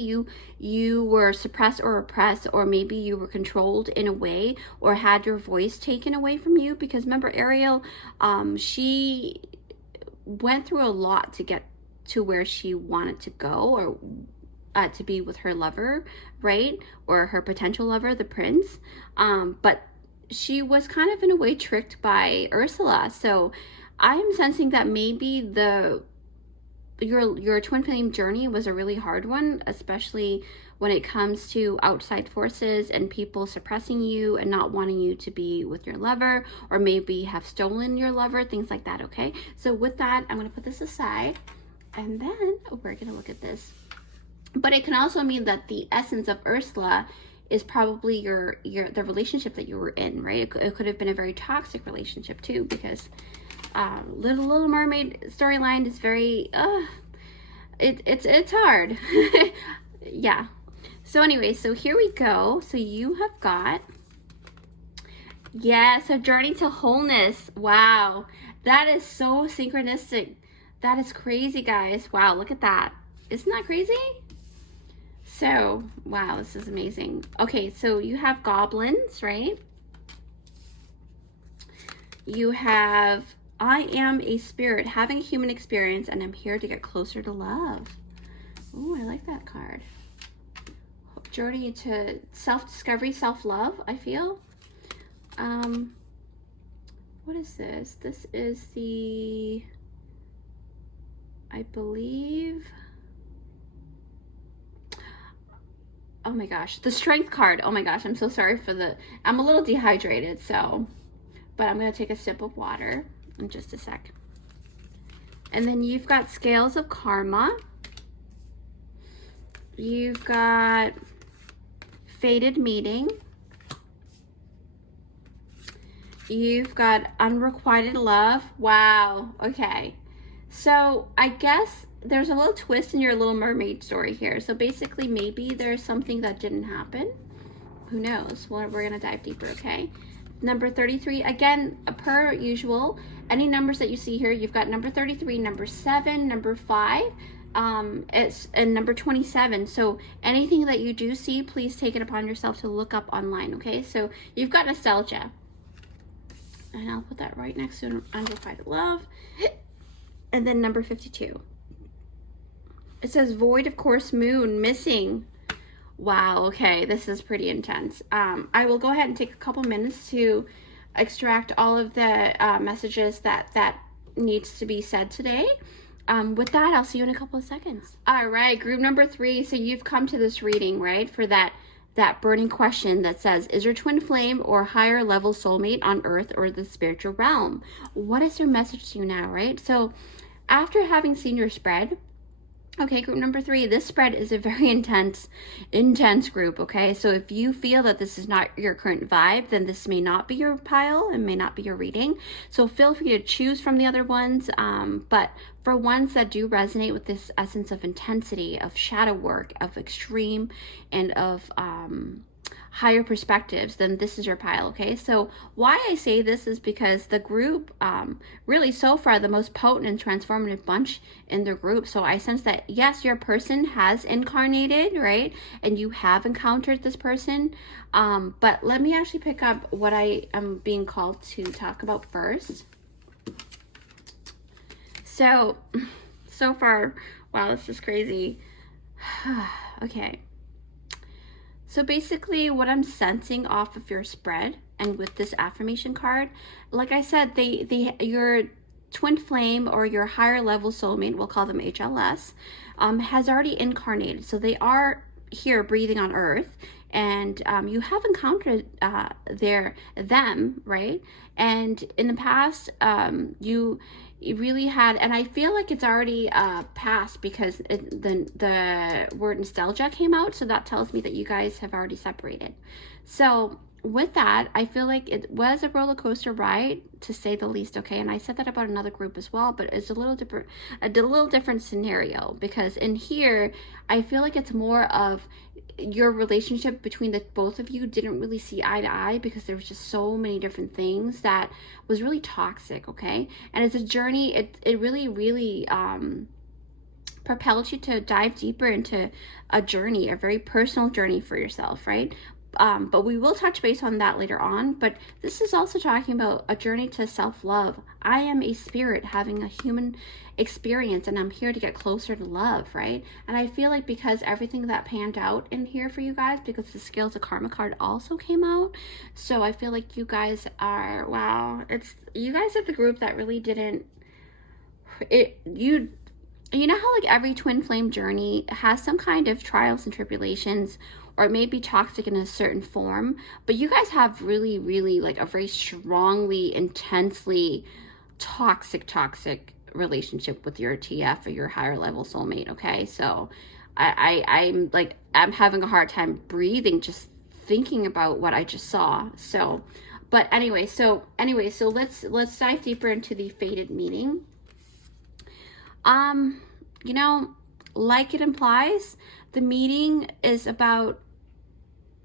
you were suppressed or oppressed, or maybe you were controlled in a way, or had your voice taken away from you. Because remember, Ariel, she went through a lot to get to where she wanted to go, or to be with her lover, right? Or her potential lover, the prince. But she was kind of in a way tricked by Ursula. So I am sensing that maybe your twin flame journey was a really hard one, especially when it comes to outside forces and people suppressing you and not wanting you to be with your lover, or maybe have stolen your lover, things like that, okay? So with that, I'm going to put this aside, and then we're going to look at this. But it can also mean that the essence of Ursula is probably the relationship that you were in, right? It could have been a very toxic relationship too, because Little Mermaid storyline is very it's hard. Yeah. So anyway, so here we go. So you have got, so journey to wholeness. Wow, that is so synchronistic. That is crazy, guys. Wow, look at that. Isn't that crazy? So, wow, this is amazing. Okay, so you have goblins, right? You have, I am a spirit having a human experience and I'm here to get closer to love. Oh, I like that card. Journey to self-discovery, self-love, I feel. What is this? This is the, I believe, oh my gosh, the strength card. Oh my gosh, I'm so sorry for the, I'm a little dehydrated, so, but I'm going to take a sip of water in just a sec. And then you've got scales of karma. You've got fated meeting. You've got unrequited love. Wow. Okay. So I guess there's a little twist in your Little Mermaid story here. So basically maybe there's something that didn't happen. Who knows? Well, we're going to dive deeper, okay? Number 33, again, per usual, any numbers that you see here, you've got number 33, number 7, number 5, and number 27. So anything that you do see, please take it upon yourself to look up online, okay? So you've got nostalgia. And I'll put that right next to unrequited love. And then number 52. It says void of course moon missing. Wow, okay, this is pretty intense. I will go ahead and take a couple minutes to extract all of the messages that needs to be said today. With that, I'll see you in a couple of seconds. All right, group number 3. So you've come to this reading, right, for that burning question that says, is your twin flame or higher level soulmate on earth or the spiritual realm? What is their message to you now, right? So after having seen your spread, okay, group number 3, this spread is a very intense group, okay? So if you feel that this is not your current vibe, then this may not be your pile and may not be your reading. So feel free to choose from the other ones. But for ones that do resonate with this essence of intensity, of shadow work, of extreme, and of higher perspectives, then this is your pile, okay? So why I say this is because the group, really so far, the most potent and transformative bunch in the group. So I sense that, yes, your person has incarnated, right? And you have encountered this person. But let me actually pick up what I am being called to talk about first. So far, wow, this is crazy. Okay. So basically what I'm sensing off of your spread and with this affirmation card, like I said, your twin flame or your higher level soulmate, we'll call them HLS, has already incarnated. So they are here breathing on earth, and you have encountered them, right? And in the past, you really had, and I feel like it's already passed because the word nostalgia came out, so that tells me that you guys have already separated. So with that, I feel like it was a roller coaster ride, to say the least, okay? And I said that about another group as well, but it's a little different scenario, because in here, I feel like it's more of your relationship between the both of you didn't really see eye to eye, because there was just so many different things that was really toxic, okay? And it's a journey, it really propelled you to dive deeper into a journey, a very personal journey for yourself, right? But we will touch base on that later on. But this is also talking about a journey to self-love. I am a spirit having a human experience, and I'm here to get closer to love, right? And I feel like because everything that panned out in here for you guys, because the Scales of Karma card also came out, so I feel like you guys are, wow, you guys are the group that really didn't, you know how like every twin flame journey has some kind of trials and tribulations, or it may be toxic in a certain form, but you guys have really like a very strongly, intensely toxic relationship with your TF or your higher level soulmate, okay? So I'm having a hard time breathing just thinking about what I just saw. So, but anyway, so let's dive deeper into the fated meeting. You know, like it implies, the meeting is about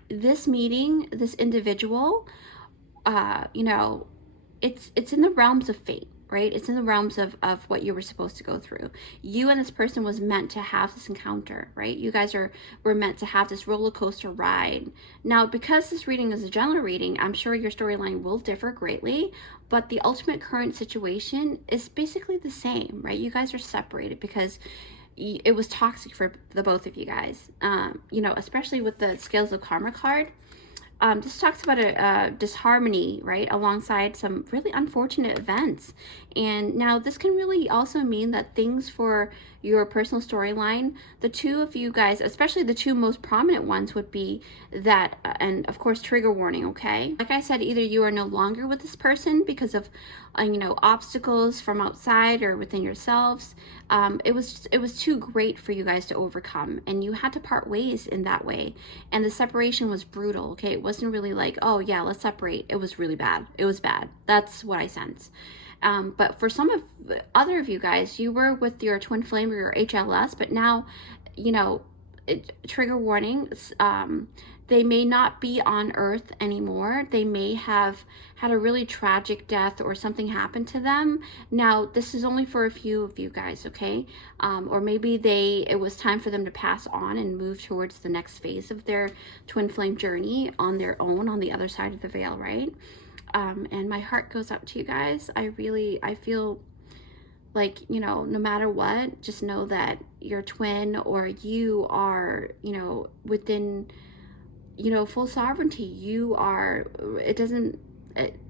this individual, you know, it's in the realms of fate, right? It's in the realms of what you were supposed to go through. You and this person was meant to have this encounter, right? You guys were meant to have this roller coaster ride. Now, because this reading is a general reading, I'm sure your storyline will differ greatly, but the ultimate current situation is basically the same, right? You guys are separated because it was toxic for the both of you guys. You know, especially with the Scales of Karma card. This talks about a disharmony, right, alongside some really unfortunate events. And now this can really also mean that things for your personal storyline, the two of you guys, especially the two most prominent ones, would be that, and of course, trigger warning, okay? Like I said, either you are no longer with this person because of, you know, obstacles from outside or within yourselves. It was too great for you guys to overcome, and you had to part ways in that way. And the separation was brutal, okay? It wasn't really like, oh yeah, let's separate. It was really bad. It was bad. That's what I sense. But for some of other of you guys, you were with your twin flame or your HLS, but now, you know, trigger warnings, they may not be on Earth anymore. They may have had a really tragic death or something happened to them. Now, this is only for a few of you guys, okay? Or maybe it was time for them to pass on and move towards the next phase of their twin flame journey on their own, on the other side of the veil, right? And my heart goes out to you guys. I feel like, you know, no matter what, just know that your twin or you are, you know, within, you know, full sovereignty. You are, it doesn't,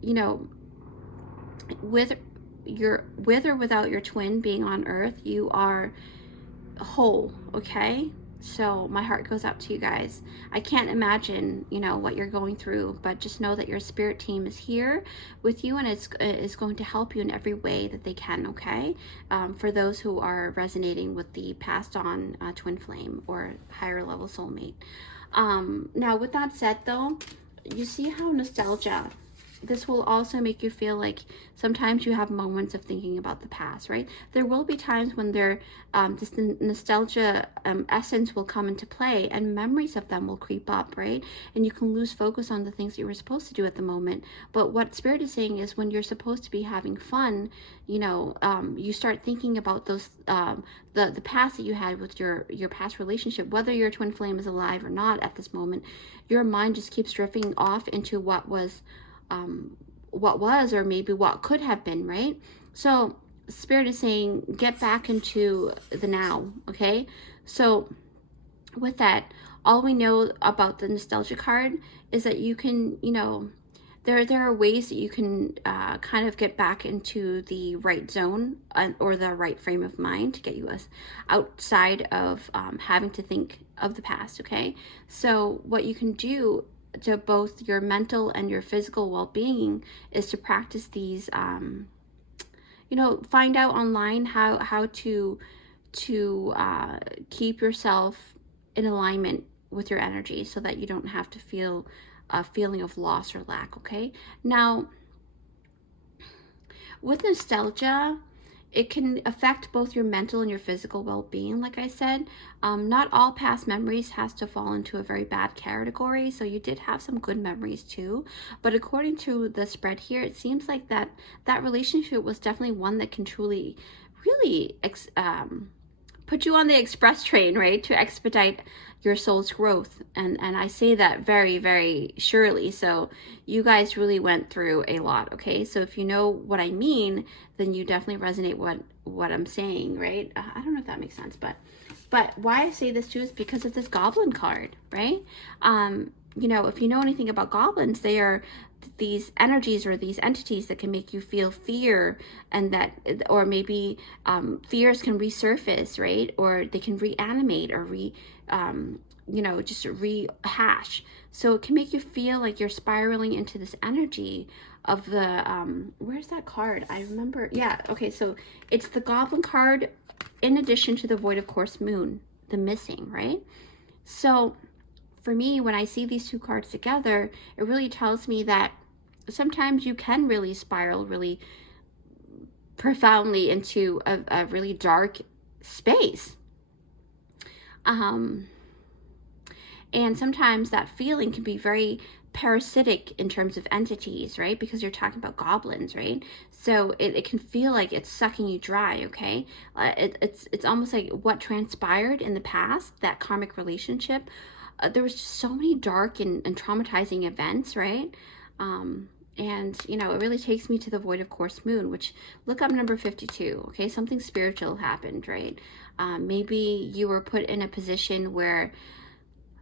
you know, with or without your twin being on Earth, you are whole, okay? So my heart goes out to you guys. I can't imagine, you know, what you're going through, but just know that your spirit team is here with you and is going to help you in every way that they can, okay? For those who are resonating with the passed on twin flame or higher level soulmate. Now, with that said, though, you see how nostalgia, this will also make you feel like sometimes you have moments of thinking about the past, right? There will be times when this nostalgia essence will come into play and memories of them will creep up, right? And you can lose focus on the things you were supposed to do at the moment. But what Spirit is saying is when you're supposed to be having fun, you know, you start thinking about those, the past that you had with your past relationship, whether your twin flame is alive or not at this moment, your mind just keeps drifting off into what was or maybe what could have been, right? So Spirit is saying, get back into the now, okay? So with that, all we know about the nostalgia card is that you can, you know, there are ways that you can kind of get back into the right zone or the right frame of mind to get you outside of having to think of the past, okay? So what you can do to both your mental and your physical well-being is to practice these, you know, find out online how to keep yourself in alignment with your energy so that you don't have to feel a feeling of loss or lack, okay? Now, with nostalgia, it can affect both your mental and your physical well-being, like I said. Not all past memories has to fall into a very bad category, so you did have some good memories too. But according to the spread here, it seems like that relationship was definitely one that can truly, really put you on the express train, right, to expedite your soul's growth. And I say that very, very surely. So you guys really went through a lot, okay? So if you know what I mean, then you definitely resonate what I'm saying, right? I don't know if that makes sense, but why I say this too is because of this goblin card, right? You know, if you know anything about goblins, they are these energies or these entities that can make you feel fear, and that, or maybe fears can resurface, right? Or they can reanimate or you know, just rehash. So it can make you feel like you're spiraling into this energy of the, where's that card? I remember, yeah, okay, so it's the goblin card in addition to the Void of Course Moon, the missing, right? So for me, when I see these two cards together, it really tells me that sometimes you can really spiral really profoundly into a really dark space. And sometimes that feeling can be very parasitic in terms of entities, right? Because you're talking about goblins, right? So it can feel like it's sucking you dry, okay? It's almost like what transpired in the past, that karmic relationship. There was just so many dark and traumatizing events, right? And, you know, it really takes me to the void of course moon, which, look up number 52, okay? Something spiritual happened, right? Maybe you were put in a position where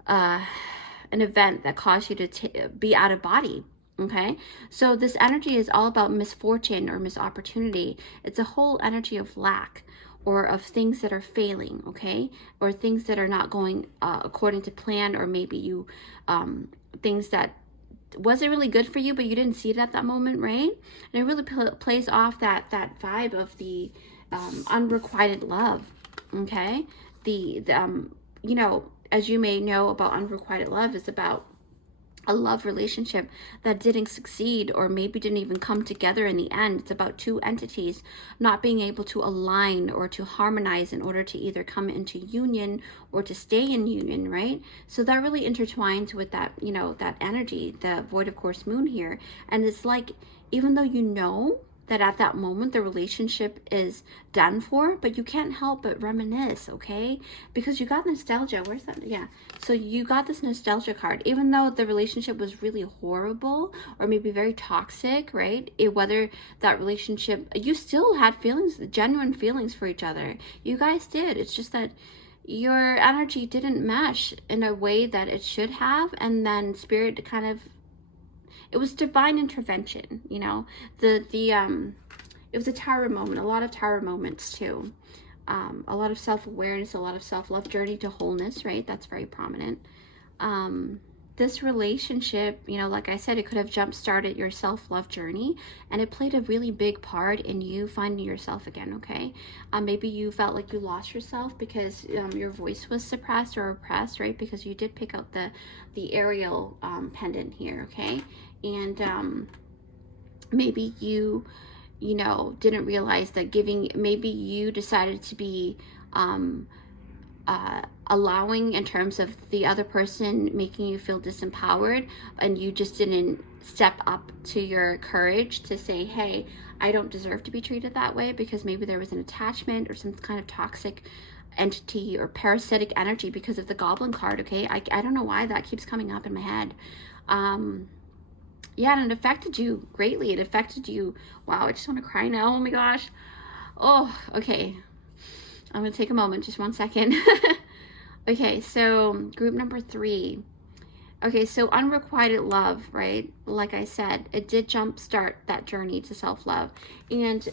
an event that caused you to be out of body, okay? So this energy is all about misfortune or misopportunity. It's a whole energy of lack, or of things that are failing, okay? Or things that are not going according to plan, or maybe you, things that wasn't really good for you, but you didn't see it at that moment, right? And it really plays off that vibe of the unrequited love, okay? The you know, as you may know about unrequited love, is about a love relationship that didn't succeed, or maybe didn't even come together in the end. It's about two entities not being able to align or to harmonize in order to either come into union or to stay in union, right? So that really intertwines with that, you know, that energy, the void of course moon here. And it's like, even though you know that at that moment the relationship is done for, but you can't help but reminisce, okay? Because you got nostalgia. Where's that? Yeah. So you got this nostalgia card, even though the relationship was really horrible or maybe very toxic, right? Whether that relationship, you still had feelings, genuine feelings for each other. You guys did. It's just that your energy didn't mesh in a way that it should have, and then spirit kind of, it was divine intervention, you know. It was a tower moment, a lot of tower moments too. A lot of self-awareness, a lot of self-love, journey to wholeness, right? That's very prominent. This relationship, you know, like I said, it could have jump-started your self-love journey, and it played a really big part in you finding yourself again, okay? Maybe you felt like you lost yourself because your voice was suppressed or oppressed, right? Because you did pick out the Ariel pendant here, okay? And maybe you know, didn't realize that giving, maybe you decided to be allowing in terms of the other person making you feel disempowered, and you just didn't step up to your courage to say, hey, I don't deserve to be treated that way, because maybe there was an attachment or some kind of toxic entity or parasitic energy because of the goblin card, okay? I don't know why that keeps coming up in my head. Yeah, and it affected you greatly. It affected you. Wow, I just want to cry now. Oh my gosh. Oh, okay. I'm going to take a moment, just 1 second. Okay, so group number 3. Okay, so unrequited love, right? Like I said, it did jumpstart that journey to self-love. And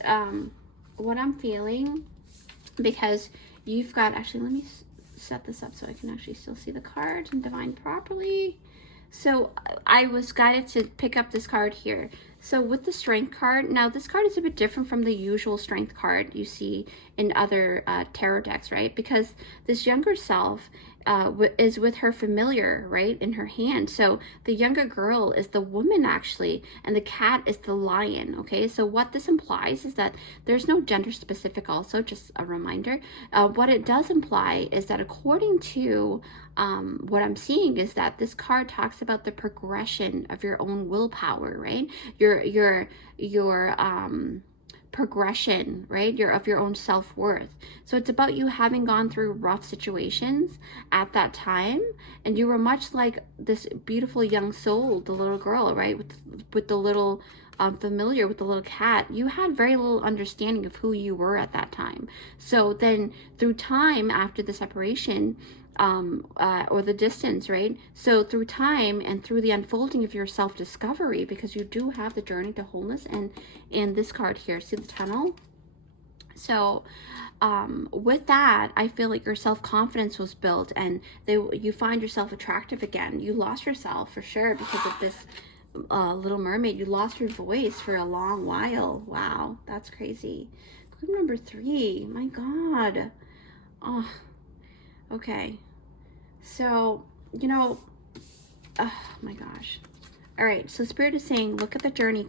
what I'm feeling, because you've got, actually, let me set this up so I can actually still see the cards and divine properly. So I was guided to pick up this card here. So with the strength card, now this card is a bit different from the usual strength card you see in other tarot decks, right? Because this younger self is with her familiar, right, in her hand. So the younger girl is the woman, actually, and the cat is the lion, okay? So what this implies is that there's no gender specific, also, just a reminder. What it does imply is that, according to what I'm seeing, is that this card talks about the progression of your own willpower, right? Your progression, right? Of your own self-worth. So it's about you having gone through rough situations at that time, and you were much like this beautiful young soul, the little girl, right? With the little familiar, with the little cat. You had very little understanding of who you were at that time. So then through time, after the separation, or the distance, right? So through time and through the unfolding of your self-discovery, because you do have the journey to wholeness, and this card here, see the tunnel? So with that, I feel like your self-confidence was built, and you find yourself attractive again. You lost yourself for sure because of this Little Mermaid. You lost your voice for a long while. Wow, that's crazy. Group number 3, my God. Oh, okay. So, you know, oh my gosh. All right, so Spirit is saying, look at the journey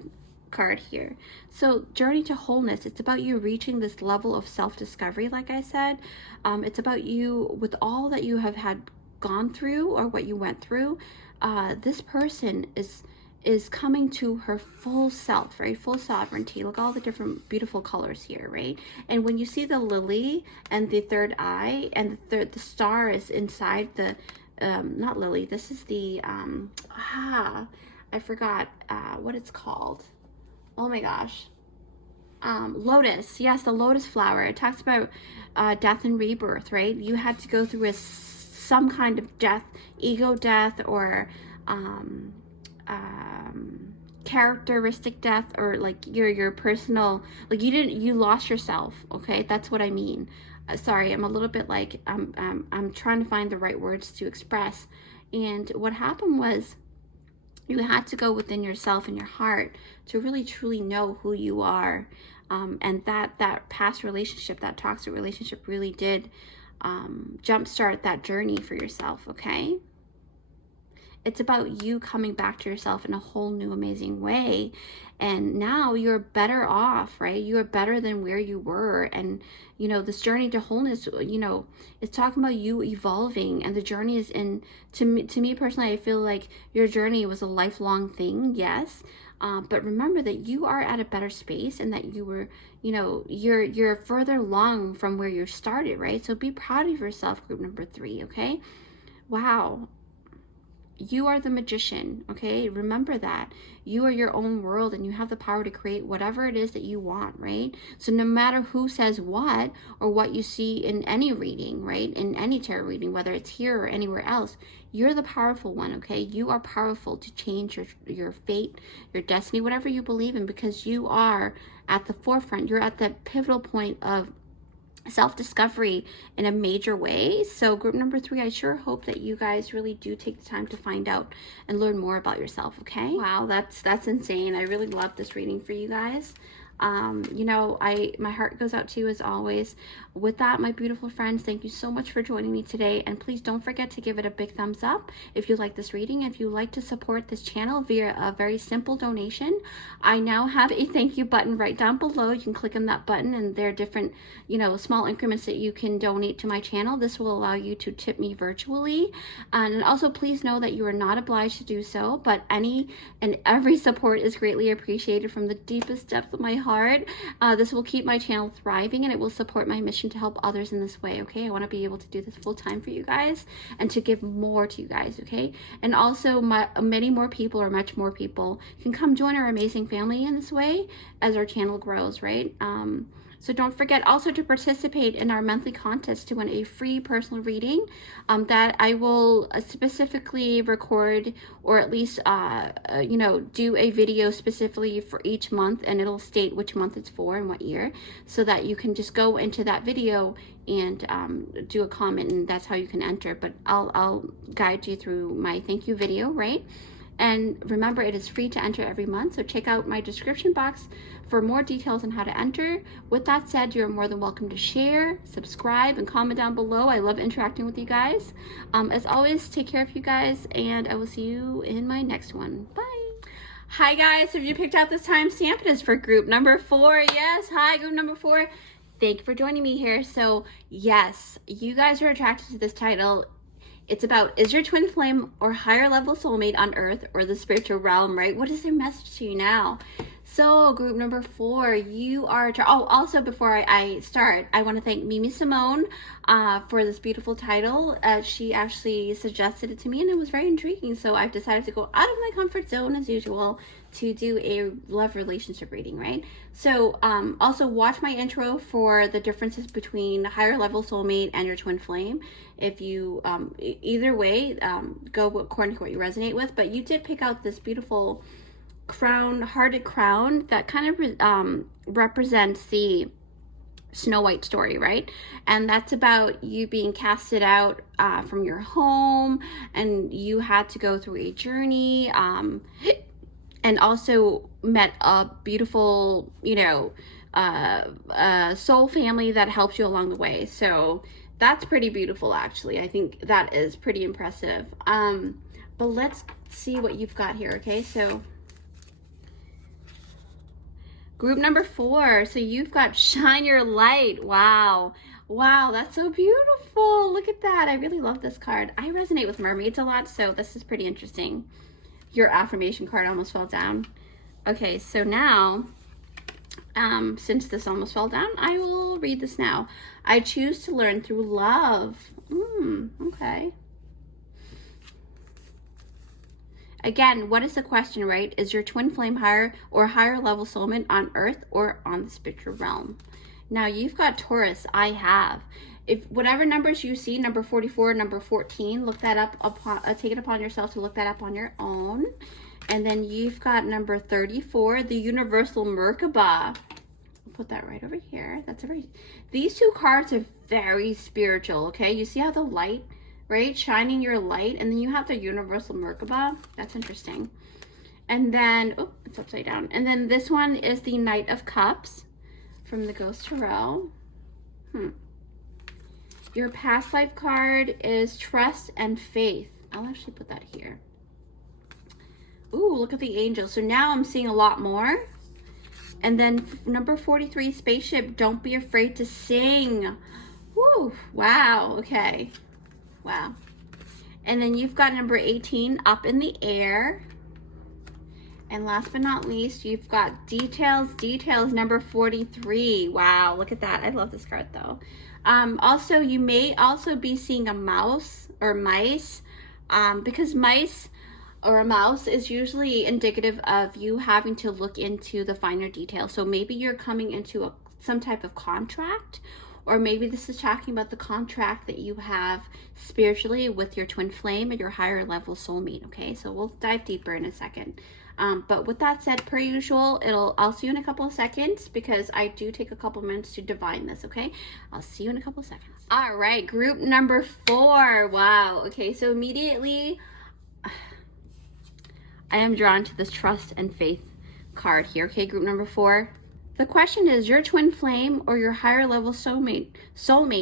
card here. So journey to wholeness, it's about you reaching this level of self-discovery, like I said. It's about you, with all that you have had gone through, or what you went through, this person is coming to her full self, right? Full sovereignty. Look at all the different beautiful colors here, right? And when you see the lily and the third eye and the star is inside the, not lily, this is the, I forgot what it's called. Oh my gosh. Lotus. Yes, the lotus flower. It talks about death and rebirth, right? You had to go through some kind of death, ego death, or characteristic death, or like your personal, like you lost yourself. Okay, that's what I mean. Sorry, I'm a little bit like I'm trying to find the right words to express. And what happened was, you had to go within yourself and your heart to really truly know who you are. And that past relationship, that toxic relationship, really did jumpstart that journey for yourself, okay? It's about you coming back to yourself in a whole new amazing way. And now you're better off, right? You are better than where you were. And, you know, this journey to wholeness, you know, it's talking about you evolving. And the journey is to me personally, I feel like your journey was a lifelong thing, yes. But remember that you are at a better space, and that you were, you know, you're further along from where you started, right? So be proud of yourself, group number 3, okay? Wow. You are the magician, okay? Remember that. You are your own world, and you have the power to create whatever it is that you want, right? So no matter who says what, or what you see in any reading, right? In any tarot reading, whether it's here or anywhere else, you're the powerful one, okay? You are powerful to change your fate, your destiny, whatever you believe in, because you are at the forefront. You're at the pivotal point of self-discovery in a major way. So group number 3, I sure hope that you guys really do take the time to find out and learn more about yourself, okay? Wow, that's insane. I really love this reading for you guys. You know, my heart goes out to you as always. With that, my beautiful friends, thank you so much for joining me today, and please don't forget to give it a big thumbs up if you like this reading. If you like to support this channel via a very simple donation, I now have a thank you button right down below. You can click on that button, and there are different, you know, small increments that you can donate to my channel. This will allow you to tip me virtually, and also please know that you are not obliged to do so, but any and every support is greatly appreciated from the deepest depth of my heart. This will keep my channel thriving, and it will support my mission to help others in this way, okay? I want to be able to do this full time for you guys and to give more to you guys, okay? And also many more people, or much more people, can come join our amazing family in this way as our channel grows, right? So don't forget also to participate in our monthly contest to win a free personal reading that I will specifically record, or at least, you know, do a video specifically for each month, and it'll state which month it's for and what year, so that you can just go into that video and do a comment, and that's how you can enter. But I'll guide you through my thank you video, right? And remember, it is free to enter every month, so check out my description box for more details on how to enter. With that said, you're more than welcome to share, subscribe, and comment down below. I love interacting with you guys. As always, take care of you guys, and I will see you in my next one. Bye. Hi guys, if you picked out this timestamp, it is for group number 4. Yes, hi, group number 4. Thank you for joining me here. So yes, you guys are attracted to this title. It's about, is your twin flame or higher level soulmate on earth or the spiritual realm, right? What is their message to you now? So group number 4, you are, also before I start, I want to thank Mimi Simone for this beautiful title. She actually suggested it to me, and it was very intriguing. So I've decided to go out of my comfort zone as usual to do a love relationship reading, right? So also watch my intro for the differences between higher level soulmate and your twin flame. If you, either way, go according to what you resonate with. But you did pick out this beautiful hearted crown that kind of represents the Snow White story, right? And that's about you being casted out from your home, and you had to go through a journey, and also met a beautiful, you know, soul family that helped you along the way. So that's pretty beautiful, actually. I think that is pretty impressive. But let's see what you've got here, okay? So group number 4, so you've got shine your light. Wow. Wow, that's so beautiful. Look at that. I really love this card. I resonate with mermaids a lot, so this is pretty interesting. Your affirmation card almost fell down. Okay, so now, since this almost fell down, I will read this now. I choose to learn through love. Okay. Again, what is the question, right? Is your twin flame higher or higher level soulmate on earth or on the spiritual realm? Now you've got Taurus. I have. If whatever numbers you see, number 44, number 14, look that up upon, take it upon yourself to look that up on your own. And then you've got number 34, the universal Merkaba. I'll put that right over here. That's a very, these two cards are very spiritual, okay? You see how the light, right? Shining your light, and then you have the universal Merkaba. That's interesting. And then, oh, it's upside down. And then this one is the Knight of Cups from the Ghost Tarot. Your past life card is Trust and Faith. I'll actually put that here. Ooh, look at the angels. So now I'm seeing a lot more. And then number 43, Spaceship. Don't be afraid to sing. Woo, wow, okay. Wow. And then you've got number 18, Up in the Air. And last but not least, you've got Details, number 43. Wow, look at that. I love this card though. Also, you may also be seeing a mouse or mice, because mice or a mouse is usually indicative of you having to look into the finer details. So maybe you're coming into some type of contract, or maybe this is talking about the contract that you have spiritually with your twin flame or your higher level soulmate. Okay, so we'll dive deeper in a second. But with that said, per usual, I'll see you in a couple of seconds because I do take a couple minutes to divine this, okay? I'll see you in a couple of seconds. All right, group number 4. Wow, okay, so immediately I am drawn to this Trust and Faith card here, okay, group number 4. The question is, your twin flame or your higher level soulmate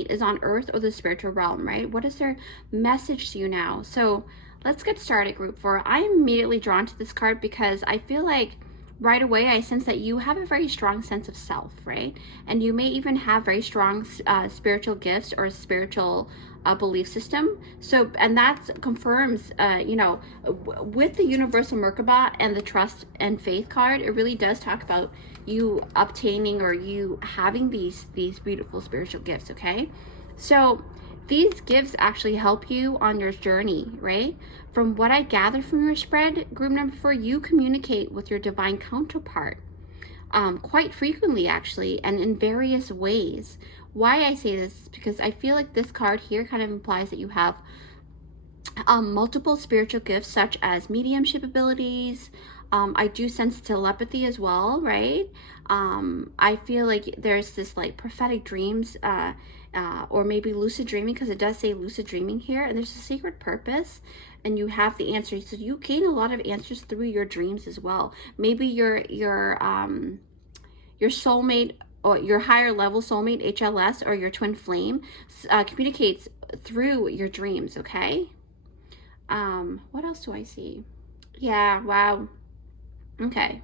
is on earth or the spiritual realm, right? What is their message to you now? So let's get started, group 4. I'm immediately drawn to this card because I feel like right away I sense that you have a very strong sense of self, right? And you may even have very strong spiritual gifts or spiritual belief system. So, and that confirms, you know, with the universal Merkaba and the Trust and Faith card, it really does talk about you obtaining or you having these beautiful spiritual gifts, okay? So these gifts actually help you on your journey, right? From what I gather from your spread, group number 4, you communicate with your divine counterpart quite frequently, actually, and in various ways. Why I say this is because I feel like this card here kind of implies that you have multiple spiritual gifts, such as mediumship abilities. I do sense telepathy as well, right? I feel like there's this like prophetic dreams, or maybe lucid dreaming, because it does say lucid dreaming here, and there's a secret purpose, and you have the answers. So you gain a lot of answers through your dreams as well. Maybe your soulmate or your higher level soulmate, HLS, or your twin flame communicates through your dreams, okay? What else do I see? Yeah, wow. Okay.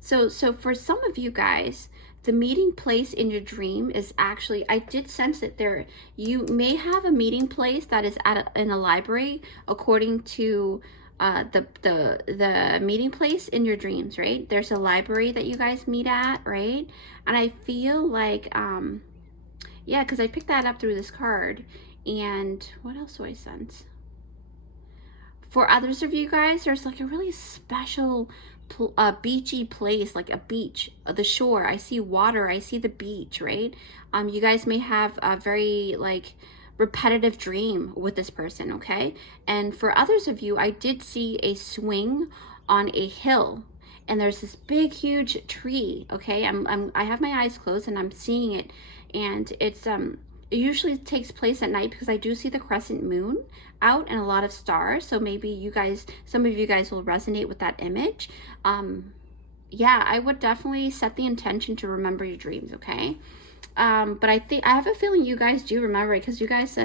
So for some of you guys, the meeting place in your dream is actually, I did sense that you may have a meeting place that is in a library, according to the meeting place in your dreams, right? There's a library that you guys meet at, right? And I feel like, yeah, because I picked that up through this card. And what else do I sense? For others of you guys, there's like a really special beachy place, like a beach, the shore. I see water, I see the beach, right? You guys may have a very like repetitive dream with this person, okay? And for others of you, I did see a swing on a hill, and there's this big huge tree, okay? I have my eyes closed and I'm seeing it, and it's it usually takes place at night because I do see the crescent moon out and a lot of stars. So maybe you guys, some of you guys will resonate with that image. Yeah, I would definitely set the intention to remember your dreams, okay? But I have a feeling you guys do remember it because you guys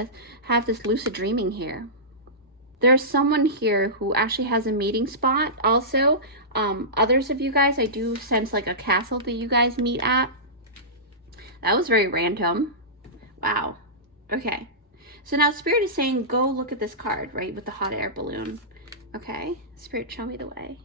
have this lucid dreaming here. There's someone here who actually has a meeting spot also. Others of you guys, I do sense like a castle that you guys meet at. That was very random. Wow. Okay. So now Spirit is saying, go look at this card, right, with the hot air balloon. Okay. Spirit, show me the way.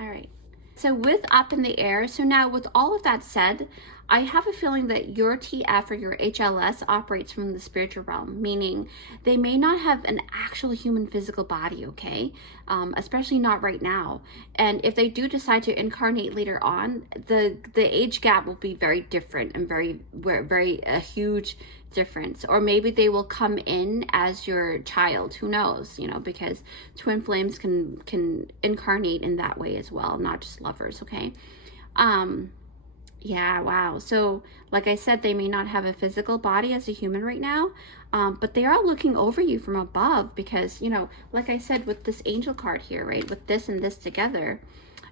All right. So with up in the air, so now with all of that said, I have a feeling that your TF or your HLS operates from the spiritual realm, meaning they may not have an actual human physical body, okay? Especially not right now. And if they do decide to incarnate later on, the age gap will be very different and very a huge difference. Or maybe they will come in as your child, who knows, you know, because twin flames can incarnate in that way as well, not just lovers, okay? Yeah, wow. So like I said, they may not have a physical body as a human right now, but they are looking over you from above because, you know, like I said, with this angel card here, right, with this and this together,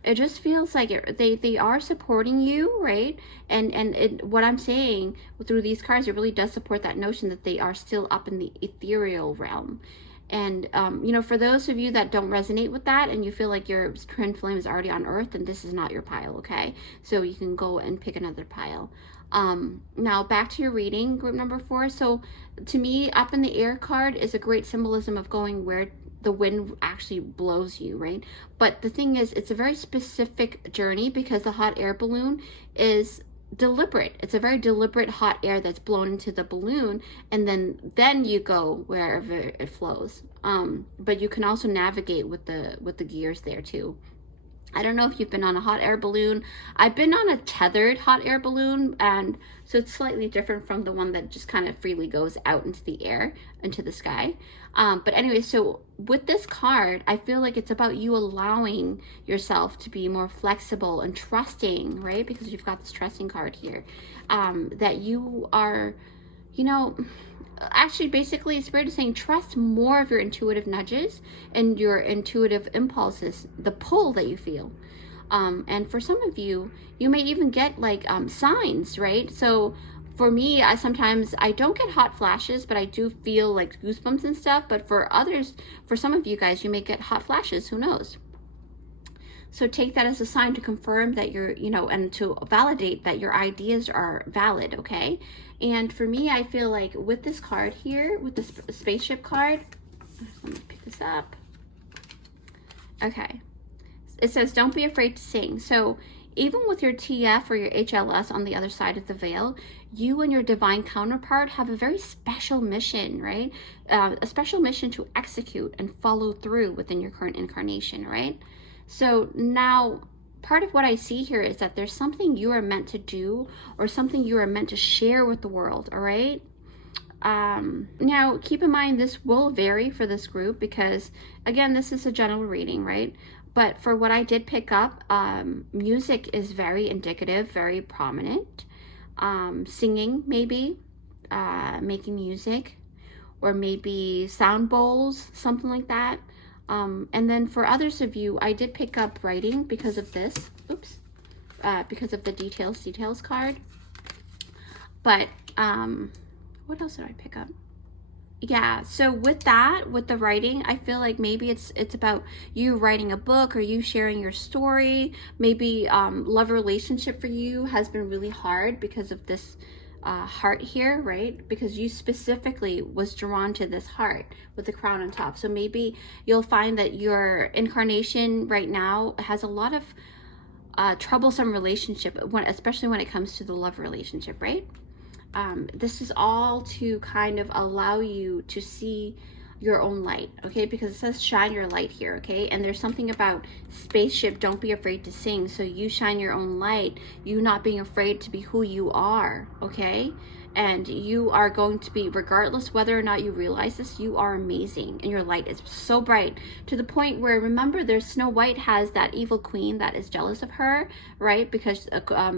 it just feels like they are supporting you, right? And what I'm saying through these cards, it really does support that notion that they are still up in the ethereal realm. And, you know, for those of you that don't resonate with that and you feel like your twin flame is already on earth, then this is not your pile, okay? So you can go and pick another pile. Now back to your reading, group number 4. So to me, up in the air card is a great symbolism of going where the wind actually blows you, right? But the thing is, it's a very specific journey because the hot air balloon is deliberate. It's a very deliberate hot air that's blown into the balloon, and then you go wherever it flows. But you can also navigate with the gears there too. I don't know if you've been on a hot air balloon. I've been on a tethered hot air balloon, and so it's slightly different from the one that just kind of freely goes out into the air, into the sky. But anyway, so with this card, I feel like it's about you allowing yourself to be more flexible and trusting, right? Because you've got this trusting card here, that you are, you know, actually basically Spirit is saying trust more of your intuitive nudges and your intuitive impulses, the pull that you feel. And for some of you, you may even get like signs, right? So for me, sometimes I don't get hot flashes, but I do feel like goosebumps and stuff. But for others, for some of you guys, you may get hot flashes, who knows? So take that as a sign to confirm that you're, you know, and to validate that your ideas are valid, okay? And for me, I feel like with this card here, with the spaceship card, let me pick this up. Okay. It says, don't be afraid to sing. So even with your TF or your HLS on the other side of the veil, you and your divine counterpart have a very special mission, right? A special mission to execute and follow through within your current incarnation, right? So now part of what I see here is that there's something you are meant to do or something you are meant to share with the world, all right? Now keep in mind this will vary for this group because again, this is a general reading, right? But for what I did pick up, music is very indicative, very prominent. Singing maybe, making music, or maybe sound bowls, something like that. And then for others of you, I did pick up writing because of this, because of the details card. But what else did I pick up? Yeah, so with that, with the writing, I feel like maybe it's about you writing a book or you sharing your story. Maybe love relationship for you has been really hard because of this heart here, right? Because you specifically was drawn to this heart with the crown on top. So maybe you'll find that your incarnation right now has a lot of troublesome relationship, especially when it comes to the love relationship, right? This is all to kind of allow you to see your own light, okay? Because it says shine your light here, okay? And there's something about spaceship, don't be afraid to sing. So you shine your own light, you not being afraid to be who you are, okay? And you are going to be, regardless whether or not you realize this, you are amazing. And your light is so bright to the point where, remember, there's Snow White has that evil queen that is jealous of her, right? Because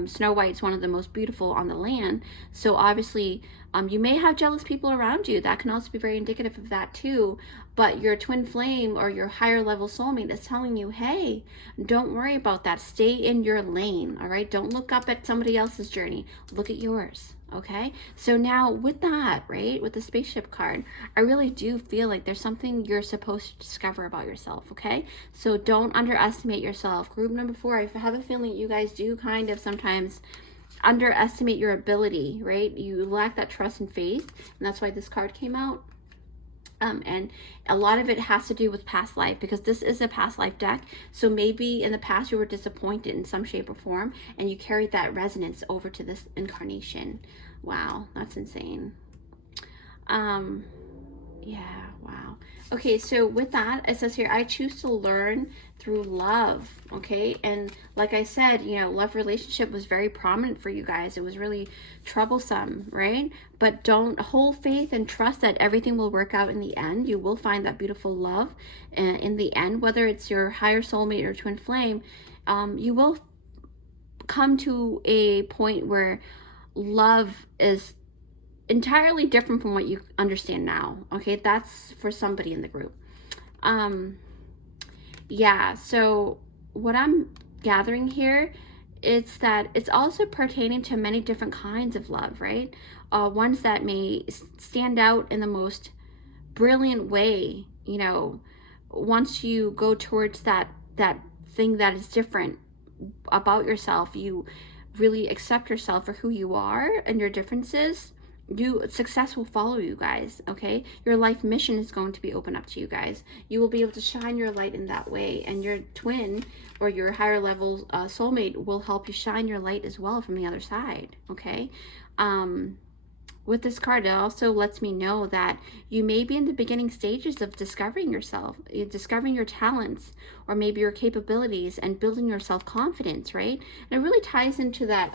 Snow White's one of the most beautiful on the land. So obviously, you may have jealous people around you. That can also be very indicative of that too. But your twin flame or your higher level soulmate is telling you, hey, don't worry about that. Stay in your lane, all right? Don't look up at somebody else's journey. Look at yours. Okay, so now with that, right, with the spaceship card, I really do feel like there's something you're supposed to discover about yourself, okay? So don't underestimate yourself. Group number 4, I have a feeling you guys do kind of sometimes underestimate your ability, right? You lack that trust and faith, and that's why this card came out. And a lot of it has to do with past life, because this is a past life deck. So maybe in the past you were disappointed in some shape or form, and you carried that resonance over to this incarnation. Wow, that's insane. Yeah, wow. Okay, so with that, it says here, I choose to learn through love, okay? And like I said, you know, love relationship was very prominent for you guys. It was really troublesome, right? But don't hold faith and trust that everything will work out in the end. You will find that beautiful love in the end, whether it's your higher soulmate or twin flame. You will come to a point where love is entirely different from what you understand now, okay? That's for somebody in the group. Yeah, so what I'm gathering here is that it's also pertaining to many different kinds of love, right? Ones that may stand out in the most brilliant way, you know, once you go towards that thing that is different about yourself, you really accept yourself for who you are and your differences, success will follow you guys, okay? Your life mission is going to be open up to you guys. You will be able to shine your light in that way, and your twin or your higher level soulmate will help you shine your light as well from the other side, okay? With this card, it also lets me know that you may be in the beginning stages of discovering yourself, discovering your talents, or maybe your capabilities, and building your self-confidence, right? And it really ties into that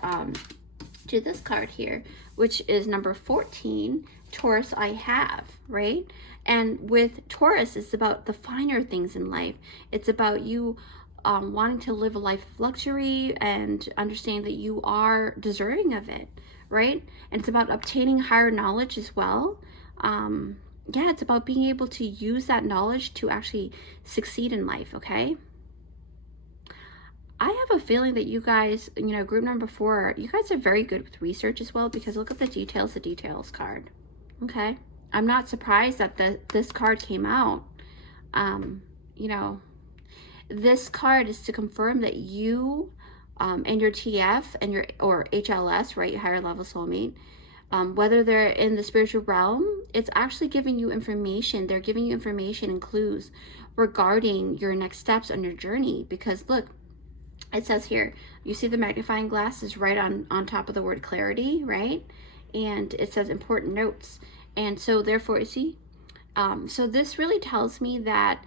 to this card here, which is number 14, Taurus I have, right? And with Taurus, it's about the finer things in life. It's about you wanting to live a life of luxury and understanding that you are deserving of it, right? And it's about obtaining higher knowledge as well. Yeah, it's about being able to use that knowledge to actually succeed in life, okay? I have a feeling that you guys, you know, group number 4, you guys are very good with research as well, because look at the details card, okay? I'm not surprised that this card came out. You know, this card is to confirm that you and your TF and your, or HLS, right, your higher level soulmate, whether they're in the spiritual realm, it's actually giving you information. They're giving you information and clues regarding your next steps on your journey, because look, it says here, you see the magnifying glass is right on top of the word clarity, right? And it says important notes. And so therefore, you see, so this really tells me that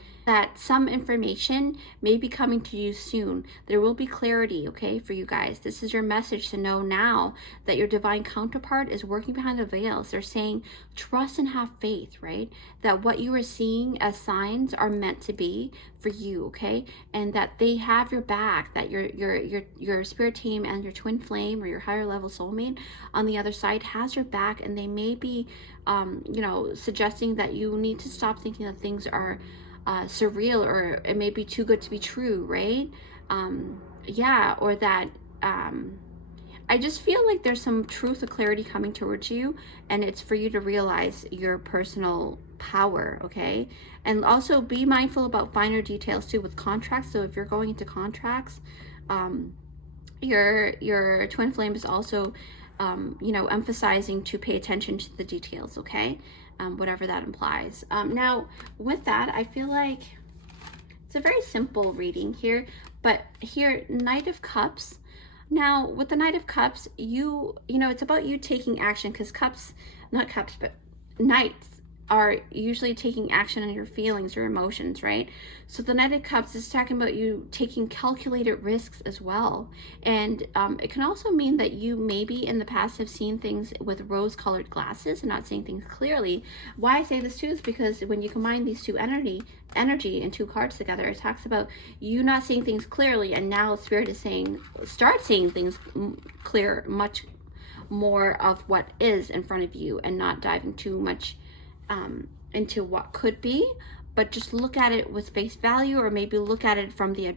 some information may be coming to you soon. There will be clarity, okay, for you guys. This is your message to know now that your divine counterpart is working behind the veils. They're saying, trust and have faith, right? That what you are seeing as signs are meant to be for you, okay? And that they have your back, that your spirit team and your twin flame or your higher level soulmate on the other side has your back, and they may be you know, suggesting that you need to stop thinking that things are surreal, or it may be too good to be true, right? Yeah, or that I just feel like there's some truth or clarity coming towards you, and it's for you to realize your personal power, okay? And also be mindful about finer details too with contracts. So if you're going into contracts, your twin flame is also you know, emphasizing to pay attention to the details, okay? Whatever that implies. Now, with that, I feel like it's a very simple reading here, but here, Knight of Cups. Now, with the Knight of Cups, you know, it's about you taking action, because knights are usually taking action on your feelings or emotions, right? So the Knight of Cups is talking about you taking calculated risks as well. And it can also mean that you maybe in the past have seen things with rose-colored glasses and not seeing things clearly. Why I say this too is because when you combine these two energy and two cards together, it talks about you not seeing things clearly, and now Spirit is saying, start seeing things clear, much more of what is in front of you, and not diving too much into what could be, but just look at it with face value, or maybe look at it from the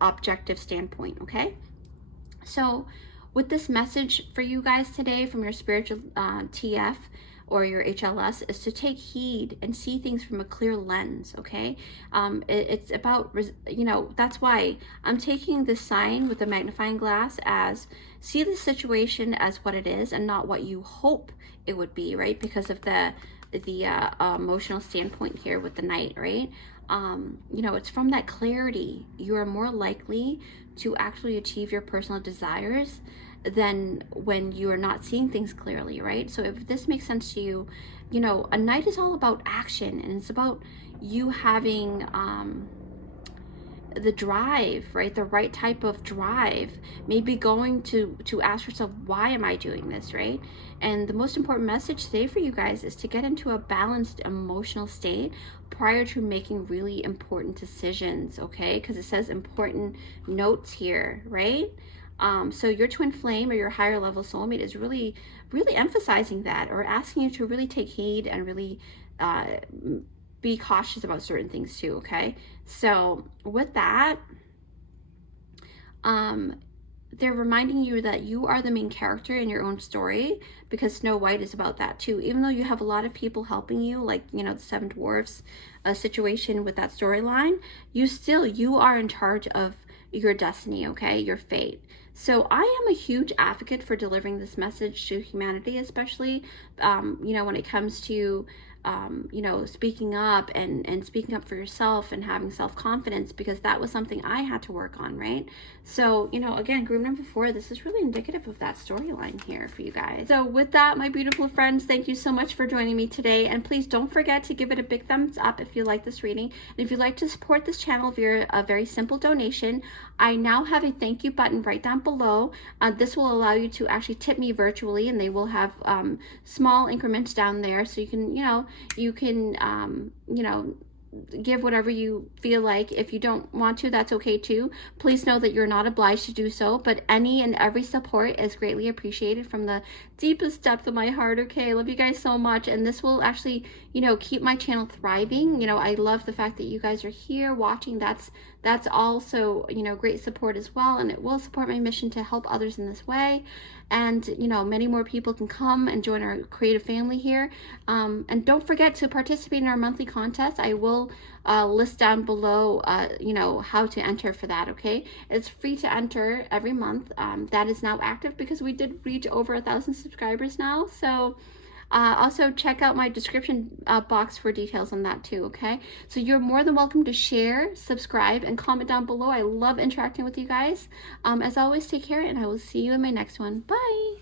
objective standpoint, okay? So with this message for you guys today from your spiritual TF, or your HLS, is to take heed and see things from a clear lens, okay? It's about, you know, that's why I'm taking this sign with a magnifying glass as, see the situation as what it is and not what you hope it would be, right? Because of the emotional standpoint here with the Knight, right? You know, it's from that clarity you are more likely to actually achieve your personal desires than when you are not seeing things clearly, right? So if this makes sense to you, you know, a Knight is all about action, and it's about you having the drive, right? The right type of drive. Maybe going to ask yourself, why am I doing this, right? And the most important message today for you guys is to get into a balanced emotional state prior to making really important decisions, okay? Because it says important notes here, right? So your twin flame or your higher level soulmate is really emphasizing that, or asking you to really take heed and really be cautious about certain things too, okay? So with that, they're reminding you that you are the main character in your own story, because Snow White is about that too. Even though you have a lot of people helping you, like, you know, the Seven Dwarfs situation with that storyline, you are in charge of your destiny, okay? Your fate. So I am a huge advocate for delivering this message to humanity, especially, you know, when it comes to, you know, speaking up and speaking up for yourself and having self-confidence, because that was something I had to work on, right? So, you know, again, group number 4, this is really indicative of that storyline here for you guys. So with that, my beautiful friends, thank you so much for joining me today. And please don't forget to give it a big thumbs up if you like this reading. And if you'd like to support this channel via a very simple donation, I now have a thank you button right down below. This will allow you to actually tip me virtually, and they will have small increments down there, so you can, you know, give whatever you feel like. If you don't want to, that's okay too. Please know that you're not obliged to do so, but any and every support is greatly appreciated from the deepest depth of my heart, okay? I love you guys so much, and this will actually, you know, keep my channel thriving. You know, I love the fact that you guys are here watching. That's also, you know, great support as well, and it will support my mission to help others in this way. And, you know, many more people can come and join our creative family here. And don't forget to participate in our monthly contest. I will list down below, you know, how to enter for that, okay? It's free to enter every month. That is now active because we did reach over 1,000 subscribers now. So also check out my description box for details on that too, okay? So you're more than welcome to share, subscribe, and comment down below. I love interacting with you guys. As always, take care, and I will see you in my next one. Bye!